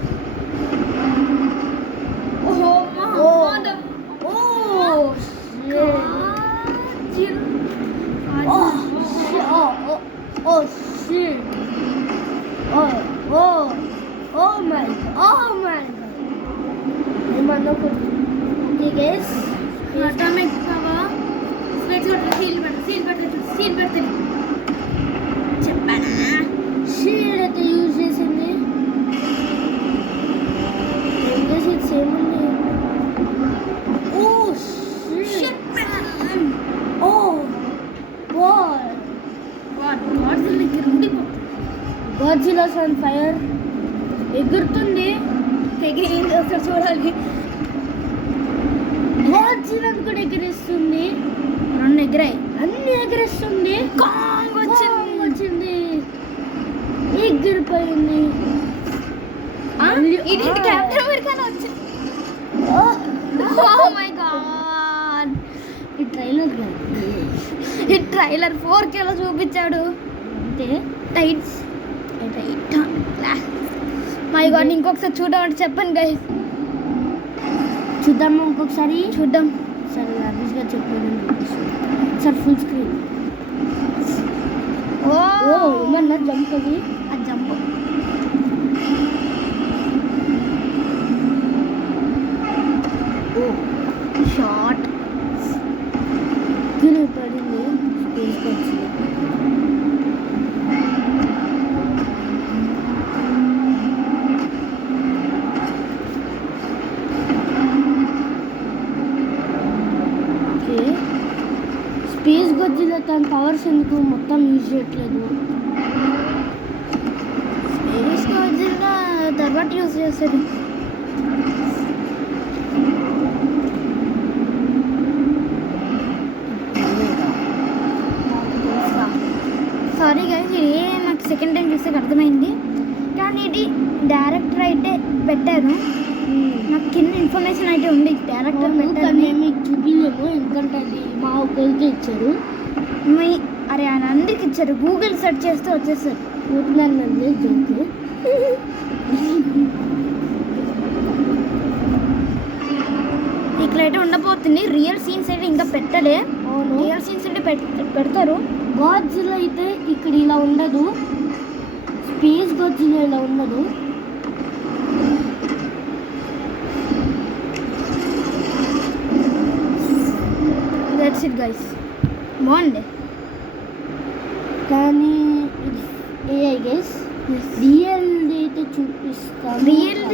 Oh my god, oh shit. Oh my god. ఏమన్నా okay guys, atomic power seal పెడుతుంది చెప్పానా? Shield అయితే use చేసింది. Same ఉంది. Oh shit man. Oh god, Godzilla's on fire. ఎగురుతుంది. ఒకసారి చూడాలి. గాడ్జిల్లాని కూడా ఎగిరిస్తుంది. 2 ఎగిరాయి. అన్ని ఎగిరిస్తుంది. కాంగ్ వచ్చింది, ఎగిరిపోయింది. ఇది క్యాప్టెన్ అమెరికాలో వచ్చింది. ఓ మై గాడ్, ఈ ట్రైలర్ ఈ ట్రైలర్ 4K లో చూపించాడు. అంటే టైట్స్ మై గాడ్, ఇంకొకసారి చూద్దామంటే చెప్పండి గైస్. చూద్దాము ఇంకొకసారి. చూద్దాం. సరే అభిష్గా చెప్పాను సార్, ఫుల్ స్క్రీన్. ఓ ఏమన్నా జంప్ అది, ఆ జంప్. షార్ట్ గిరి పడింది స్పేస్ వచ్చి. ఓకే, స్పేస్ గొజ్జిలో తన పవర్స్ ఎందుకు మొత్తం యూజ్ చేయట్లేదు? తర్వాత యూజ్ చేస్తుంది. సారీ గైస్, ఇది నాకు సెకండ్ టైం చూస్తే అర్థమైంది. కానీ ఇది డైరెక్టర్ అయితే పెట్టారు. నాకు కింద ఇన్ఫర్మేషన్ అయితే ఉంది డైరెక్టర్ పెట్టారు. మేము మీకు చూపించలేము, ఎందుకంటే అది మా ఒకరికి ఇచ్చారు. అరే ఆయన అందరికి ఇచ్చారు. గూగుల్ సెర్చ్ చేస్తే వచ్చేసారు. ఊపినండి జోకి. ఇట్లయితే ఉండబోతుంది. రియల్ సీన్స్ అయితే ఇంకా పెట్టలే. అవును, రియల్ సీన్స్ అయితే పెడతారు. గాడ్జిల్లా అయితే ఇక్కడ ఇలా ఉండదు. స్పేస్ గాడ్జిల్లా ఇలా ఉండదు. దట్స్ ఇట్ గైస్, బాగుంది. కానీ ఏఐ గైస్ రియల్ అయితే చూపిస్తాను. రియల్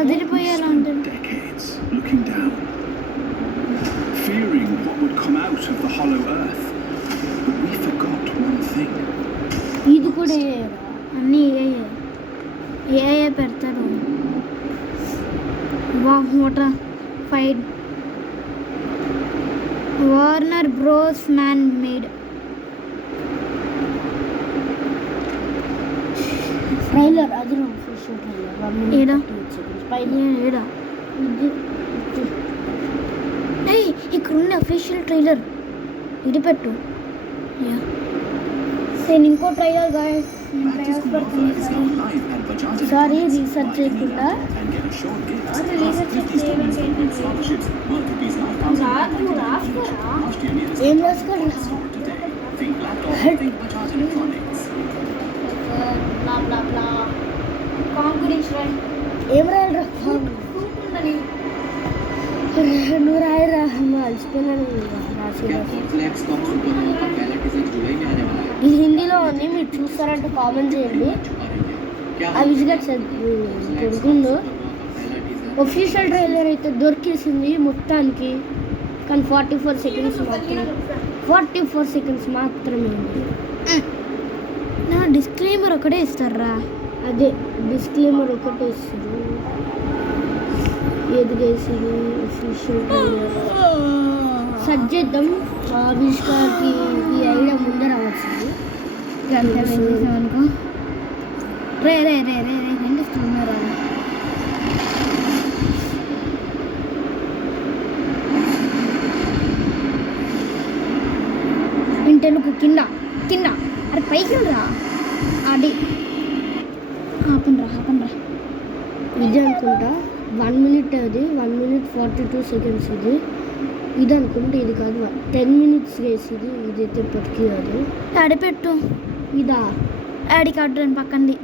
అదిరిపోయేలా ఉంటుంది. Decades looking down, fearing what would come out of the hollow earth. But we forgot one thing. ఇది కూడా ఏఐ. అన్నీ ఏఐ పెడతారు. What fight Warner bros man made. Trailer అది ఆఫీషియల్ ట్రైలర్. ఏడా పైన ఏడా ఇది ఏయ్, ఇక్కడ ఉన్న అఫీషియల్ ట్రైలర్ ఇది పెట్టు. నేను ఇంకో ట్రైలర్ గాయస్ సారీ రీసెర్చ్ చేయకుండా ఏం రాసుకోండి. ఏం రాయరా నువ్వు రాయరా మర్చిపోయినాను రాసి. ఇది హిందీలో ఉంది, మీరు చూస్తారంటే కామెంట్ చేయండి. అవిష్ గారు కొడుకుందో ఒఫీషియల్ ట్రైలర్ అయితే దొరికేసింది మొత్తానికి, కానీ 44 సెకండ్స్ మాత్రమే ఉంది. నా డిస్క్లైమర్ ఒకటే ఇస్తారా? అదే డిస్క్లైమర్ ఒకటే ఇస్తుంది. ఏది చేసింది ఒఫీషియల్ ట్రైలర్ సెర్చ్ చేద్దాం. అవిష్ గారికి ఈ ఐడియా ముందే రావాల్సింది. అనుకో రే రే రే రే రే కనిపిస్తున్నారా? ఇంటెనుకు కింద కింద అరే పైకి రా అది ఆపనరా. ఇది అనుకుంటా 1 minute, అది 1 minute 42 seconds ఇది అనుకుంటే ఇది కాదు 10 minutes వేసి ఇదైతే పట్టుకి కాదు. ఆడిపెట్టు ఇదా ఆడి కార్డు అని పక్కంది.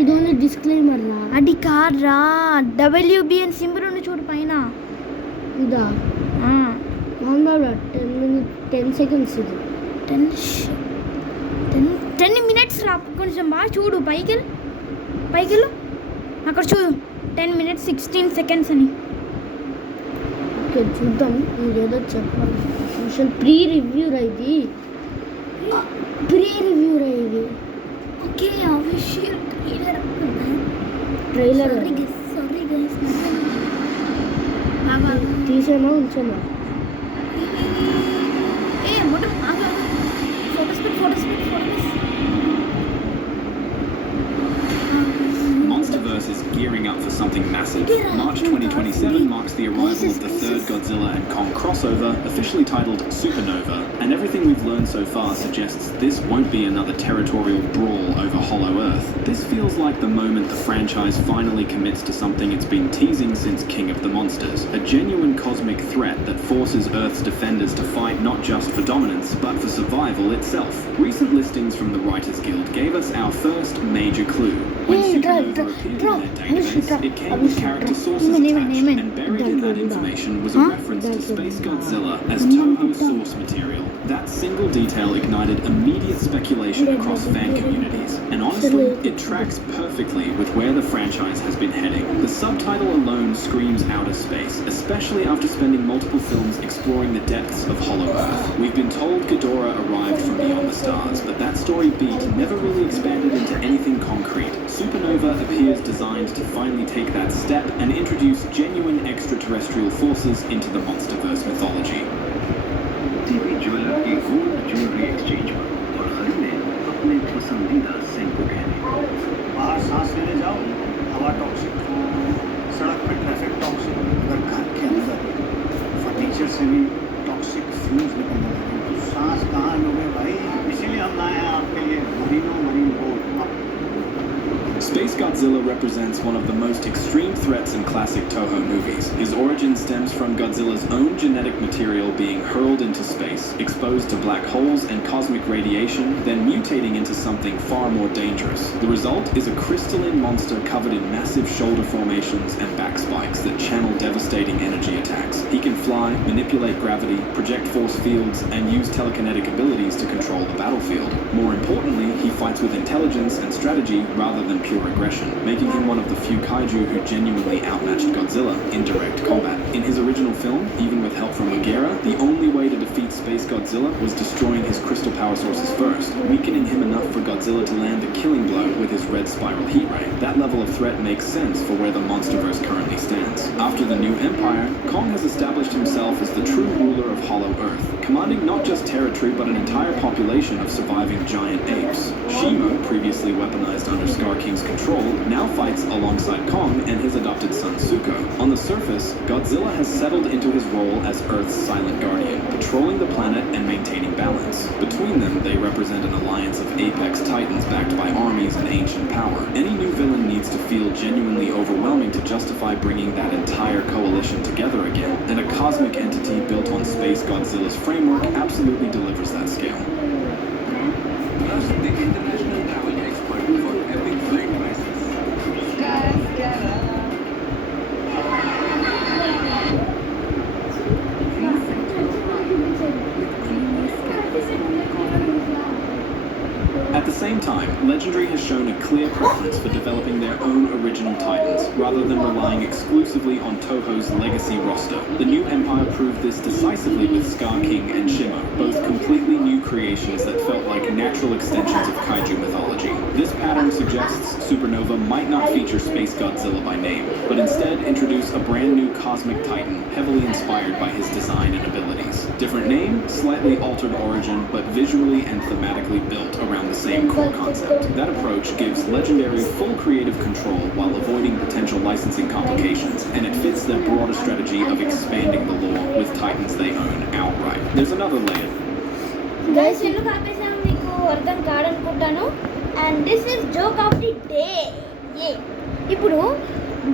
ఇది ఓన్లీ డిస్క్లైమర్ రా. అది కార్డ్రా WBN సింబల్ ఉంది చూడు పైన. ఇదా 10 seconds ఇది 10 minutes రా. కొంచెం బాగా చూడు పైకి వెళ్ళు అక్కడ చూడు 10 minutes 16 seconds అని. ఓకే చూద్దాం. ఇదేదో చెప్పాలి. అఫీషియల్ ప్రీ రివ్యూ రా ఇది. Okay official trailer sorry guys తీసేనా ఉంచమా? మొత్తం photos Monsterverse is gearing up for something massive. March 2027 marks the arrival of the third Godzilla and Kong crossover, officially titled Supernova, and everything we've learned so far suggests this won't be another territorial brawl over Hollow Earth. This feels like the moment the franchise finally commits to something it's been teasing since King of the Monsters, a genuine cosmic threat that forces Earth's defenders to fight not just for dominance, but for survival itself. Recent listings from the Writers Guild gave us our first major clue. When Supernova appeared in their database, it came with character sources attached, and buried in that information was a reference to Space Godzilla as Toho's source material. That single detail ignited immediate speculation across fan communities, and honestly, it tracks perfectly with where the franchise has been heading. The subtitle alone screams outer space, especially after spending multiple films exploring the depths of Hollow Earth. We've been told Ghidorah arrived from beyond the stars, but that story beat never really expanded into anything concrete. Supernova appears designed to finally take that step and introduce genuine extraterrestrial forces into the Monsterverse mythology. TV jeweller की gold jewellery exchange पर और खरीदें अपने पसंदीदा सिंह को कहने। बाहर सांस लेने जाओ, हवा टॉक्सिक, सड़क पे ट्रैफिक टॉक्सिक, अगर घर के अंदर फर्नीचर से भी टॉक्सिक फ्यूम्स निकलने लगे तो सांस कहाँ लोगे भाई? इसीलिए हम लाए हैं आपके लिए marine board. Space Godzilla represents one of the most extreme threats in classic Toho movies. His origin stems from Godzilla's own genetic material being hurled into space, exposed to black holes and cosmic radiation, then mutating into something far more dangerous. The result is a crystalline monster covered in massive shoulder formations and back spikes that channel devastating energy attacks. He can fly, manipulate gravity, project force fields, and use telekinetic abilities to control the battlefield. More importantly, he fights with intelligence and strategy rather than pure aggression, making him one of the few kaiju who genuinely outmatched Godzilla in direct combat. In his original film, even with help from Megara, the only way to defeat Space Godzilla was destroying his crystal power sources first, weakening him enough for Godzilla to land the killing blow with his red spiral heat ray. That level of threat makes sense for where the Monsterverse currently stands. After the new Empire, Kong has established himself as the true ruler of Hollow Earth, commanding not just territory but an entire population of surviving giant apes. Shimo, previously weaponized under Scar King's control, now fights alongside Kong and his adopted son Zuko. On the surface, Godzilla has settled into his role as Earth's silent guardian, patrolling the planet and maintaining balance. Between them, they represent an alliance of apex titans backed by armies and ancient power. Any new villain needs to feel genuinely overwhelming to justify bringing that entire coalition together again, and a cosmic entity built on Space Godzilla's framework absolutely delivers that scale. Plus, the international travel expert for epic flight races. At the same time, Legendary has shown a clear preference for developing rather than relying exclusively on Toho's legacy roster. The new empire proved this decisively with Scar King and Shimmer, both completely new creations that felt like natural extensions of kaiju mythology. This pattern suggests Supernova might not feature Space Godzilla by name, but instead introduce a brand new cosmic titan heavily inspired by his design and abilities. Different name, slightly altered origin, but visually and thematically built around the same core concept. That approach gives Legendary full creative control while avoiding potential licensing complications, and it fits their broader strategy of expanding the lore with titans they own outright. There's another layer. Guys ఎందుకు ఆపేసాను మీకు అర్థం కాదనుకుంటాను. And this is joke of the day. ఇప్పుడు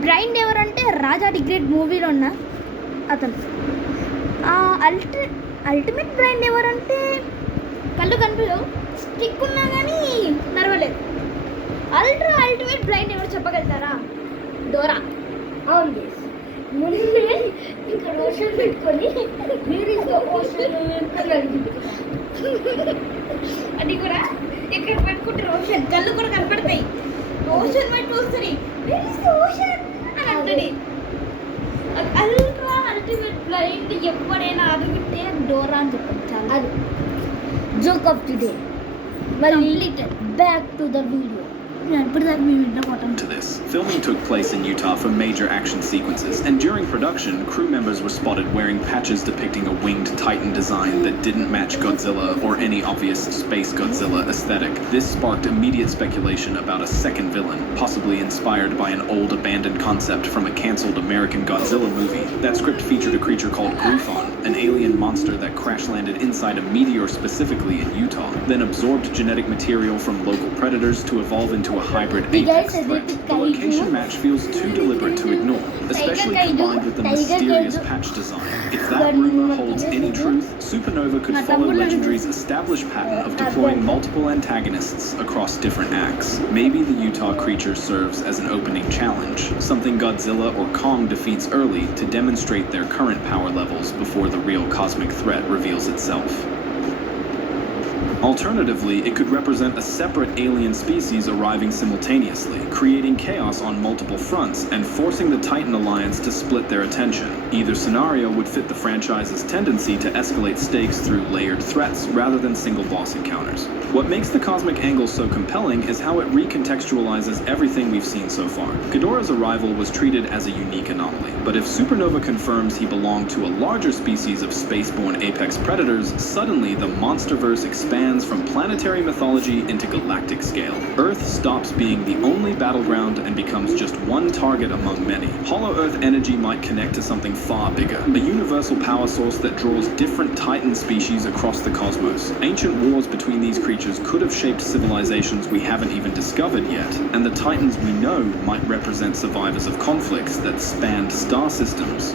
brain ఎవరంటే Raja the great మూవీలో ఉన్న అతను. అల్టిమేట్ బ్రైన్ ఎవరంటే కళ్ళు కనిపించవు, స్టిక్ ఉన్నా కానీ నడవలేదు. అల్టిమేట్ బ్రైన్ ఎవరు చెప్పగలుగుతారా? డోరా. అవును గైస్, ముందే ఇక్కడ ఓషన్ పెట్టుకొని మీరు ఓషన్ అది కూడా ఇక్కడ పెట్టుకుంటారు. ఓషన్ కళ్ళు కూడా కనపడతాయి. ఓషన్ పెట్టి వస్తుంది, ఓషన్ అని అంటది. అల్టిమేట్ బ్లైండ్ ఎప్పుడైనా అడిగితే డోరా అని చెప్పండి. చాలా అది జోక్ ఆఫ్ ది డే. మళ్ళీ back to the video. To this, filming took place in Utah for major action sequences, and during production, crew members were spotted wearing patches depicting a winged titan design that didn't match Godzilla or any obvious Space Godzilla aesthetic. This sparked immediate speculation about a second villain, possibly inspired by an old abandoned concept from a cancelled American Godzilla movie. That script featured a creature called Griffon, an alien monster that crash-landed inside a meteor specifically in Utah, then absorbed genetic material from local predators to evolve into a hybrid apex threat. The location match feels too deliberate to ignore, especially combined with the mysterious patch design. If that rumor holds any truth, Supernova could follow Legendary's established pattern of deploying multiple antagonists across different acts. Maybe the Utah creature serves as an opening challenge, something Godzilla or Kong defeats early to demonstrate their current power levels before the real cosmic threat reveals itself. Alternatively, it could represent a separate alien species arriving simultaneously, creating chaos on multiple fronts and forcing the Titan Alliance to split their attention. Either scenario would fit the franchise's tendency to escalate stakes through layered threats rather than single boss encounters. What makes the cosmic angle so compelling is how it recontextualizes everything we've seen so far. Ghidorah's arrival was treated as a unique anomaly, but if Supernova confirms he belonged to a larger species of spaceborne apex predators, suddenly the monsterverse expands from planetary mythology into galactic scale. Earth stops being the only battleground and becomes just one target among many. Hollow Earth energy might connect to something far bigger, a universal power source that draws different Titan species across the cosmos. Ancient wars between these creatures could have shaped civilizations we haven't even discovered yet, and the Titans we know might represent survivors of conflicts that spanned star systems.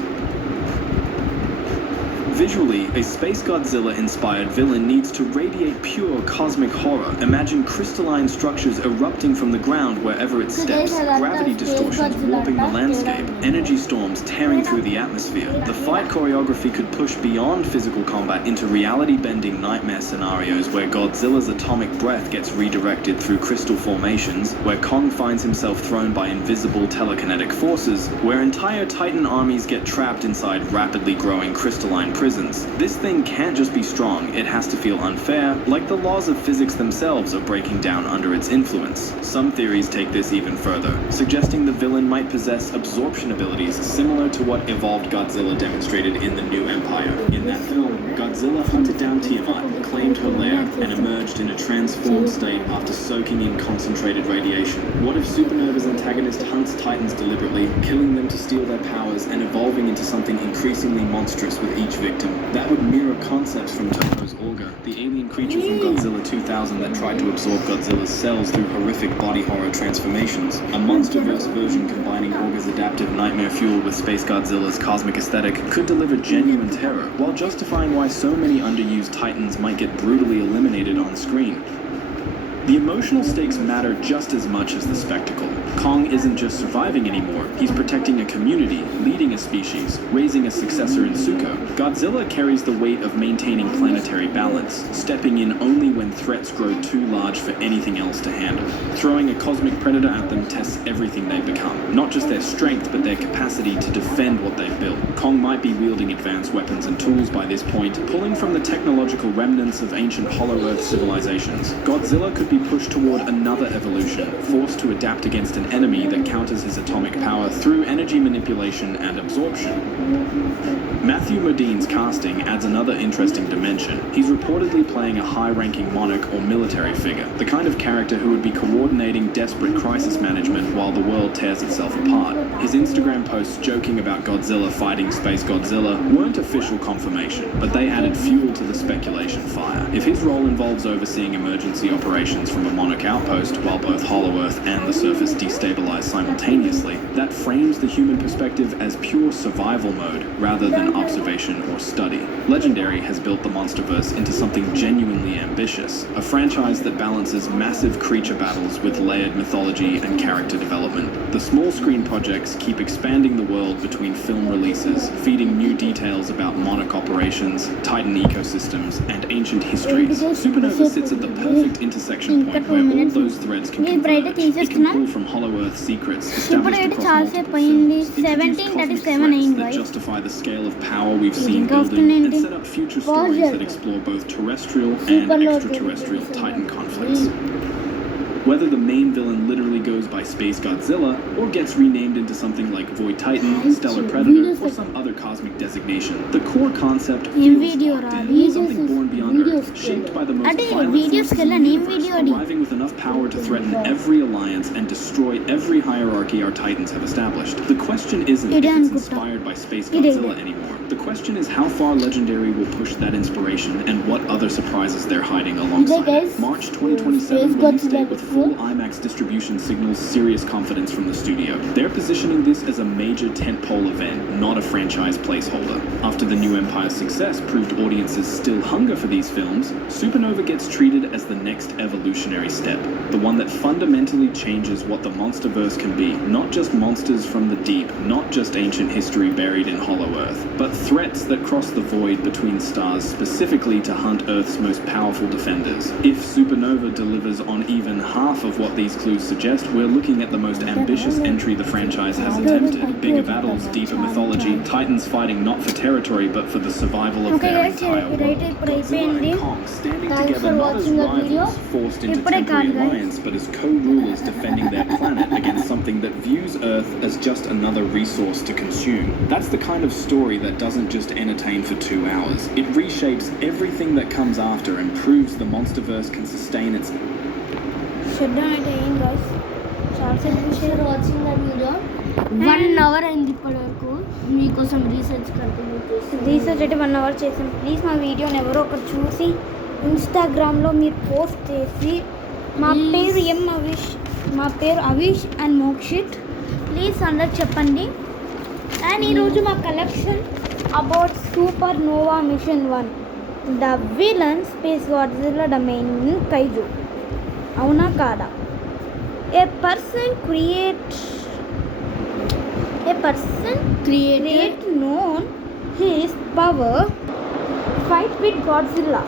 Visually, a Space Godzilla-inspired villain needs to radiate pure cosmic horror. Imagine crystalline structures erupting from the ground wherever it steps, gravity distortions warping the landscape, energy storms tearing through the atmosphere. The fight choreography could push beyond physical combat into reality-bending nightmare scenarios where Godzilla's atomic breath gets redirected through crystal formations, where Kong finds himself thrown by invisible telekinetic forces, where entire Titan armies get trapped inside rapidly growing crystalline prisons. This thing can't just be strong, it has to feel unfair, like the laws of physics themselves are breaking down under its influence. Some theories take this even further, suggesting the villain might possess absorption abilities similar to what evolved Godzilla demonstrated in the New Empire. In that film, Godzilla hunted down Tiamat, claimed her lair, and emerged in a transformed state after soaking in concentrated radiation. What if Supernova's antagonist hunts Titans deliberately, killing them to steal their powers and evolving into something increasingly monstrous with each victim? That would mirror concepts from Toho's Orga, the alien creature from Godzilla 2000 that tried to absorb Godzilla's cells through horrific body horror transformations. A monsterverse version combining Orga's adaptive nightmare fuel with Space Godzilla's cosmic aesthetic could deliver genuine terror, while justifying why so many underused Titans might get brutally eliminated on screen. The emotional stakes matter just as much as the spectacle. Kong isn't just surviving anymore, he's protecting a community, leading a species, raising a successor in Zuko. Godzilla carries the weight of maintaining planetary balance, stepping in only when threats grow too large for anything else to handle. Throwing a cosmic predator at them tests everything they become, not just their strength but their capacity to defend what they've built. Kong might be wielding advanced weapons and tools by this point, pulling from the technological remnants of ancient Hollow Earth civilizations. Godzilla could be pushed toward another evolution, forced to adapt against an enemy that counters his atomic power through energy manipulation and absorption. Matthew Modine's casting adds another interesting dimension. He's reportedly playing a high-ranking monarch or military figure, the kind of character who would be coordinating desperate crisis management while the world tears itself apart. His Instagram posts joking about Godzilla fighting Space Godzilla weren't official confirmation, but they added fuel to the speculation fire. If his role involves overseeing emergency operations from a monarch outpost while both Hollow Earth and the surface destabilize simultaneously, that frames the human perspective as pure survival mode rather than observation or study. Legendary has built the Monsterverse into something genuinely ambitious, a franchise that balances massive creature battles with layered mythology and character development. The small screen projects keep expanding the world between film releases, feeding new details about monarch operations, Titan ecosystems, and ancient histories. Supernova sits at the perfect intersection point where all those threads can converge. It can pull from Hollow Earth secrets established across multiple films, introduce cosmic threats that justify the scale of power we've seen building, and set up future stories that explore both terrestrial and extraterrestrial Titan conflicts. Whether the main villain literally goes by Space Godzilla or gets renamed into something like Void Titan, Stellar Predator, or some other cosmic designation, the core concept feels locked in, something born beyond Earth, shaped by the most violent forces in the universe, arriving with enough power to threaten every alliance and destroy every hierarchy our Titans have established. The question isn't if it's inspired by Space Godzilla anymore. The question is how far Legendary will push that inspiration and what other surprises they're hiding alongside it. March 2027 release date with full IMAX distribution signals serious confidence from the studio. They're positioning this as a major tentpole event, not a franchise placeholder. After the New Empire's success proved audiences still hunger for these films, Supernova gets treated as the next evolutionary step, the one that fundamentally changes what the Monsterverse can be. Not just monsters from the deep, not just ancient history buried in Hollow Earth, but threats that cross the void between stars specifically to hunt Earth's most powerful defenders. If Supernova delivers on even half of what these clues suggest, we're looking at the most ambitious entry the franchise has attempted. Bigger battles, deeper mythology, Titans fighting not for territory but for the survival of their entire world. Godzilla and Kong standing together not as rivals forced into temporary alliance but as co-rulers defending their planet against something that views Earth as just another resource to consume. That's the kind of story that doesn't just entertain for 2 hours. It reshapes everything that comes after and proves the Monsterverse can sustain its shutdown అయితే ఏం guys చాలా watching the video 1 hour అయింది ఇప్పటి వరకు మీకోసం research continue చేస్తాను. Research అయితే 1 hour చేసాం. ప్లీజ్ మా వీడియోని ఎవరో ఒకరు చూసి ఇన్స్టాగ్రామ్లో మీరు పోస్ట్ చేసి మా పేరు అవిష్ అండ్ మోక్షిత్ ప్లీజ్ అందరు చెప్పండి. అండ్ ఈరోజు మా collection about supernova mission 1 the villain space Godzilla the main kaiju. అవునా కాదా? A person create known his power fight with Godzilla.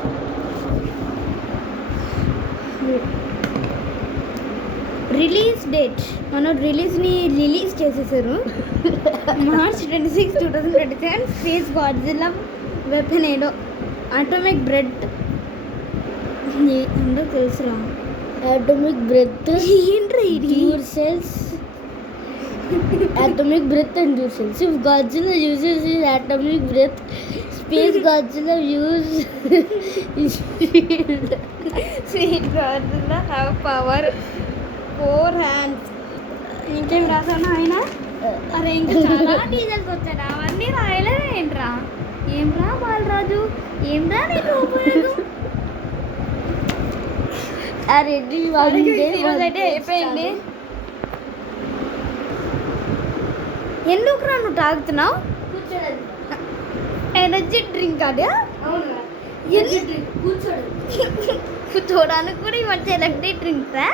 Release date మన రిలీజ్ చేసేసారు మార్చ్ 26, 2027. స్పేస్ గాడ్జిల్లా వెపన్ ఏదో atomic breath అందరూ తెలుసురా. Atomic breath ఏంట్రా ఇది? డ్యూర్ సెల్స్ atomic breath and డ్యూర్ cells. If Godzilla uses his atomic breath, Space Godzilla uses his shield. Space Godzilla have power 4 hands. ఇంకేం రాసాను ఆయన? అరే ఇంకా చాలా డీటెయిల్స్ వచ్చాడు, అవన్నీ రాయలేదు ఏంట్రా? ఏం రా బాలరాజు, ఏం రా నీకు ఉపయోగం? ఈరోజు అయితే అయిపోయింది. ఎందుకు రా నువ్వు తాగుతున్నావు? ఎనర్జీ డ్రింక్ అదే. చూడడానికి కూడా ఈ మధ్య ఎలక్ట్రిక్ డ్రింక్సా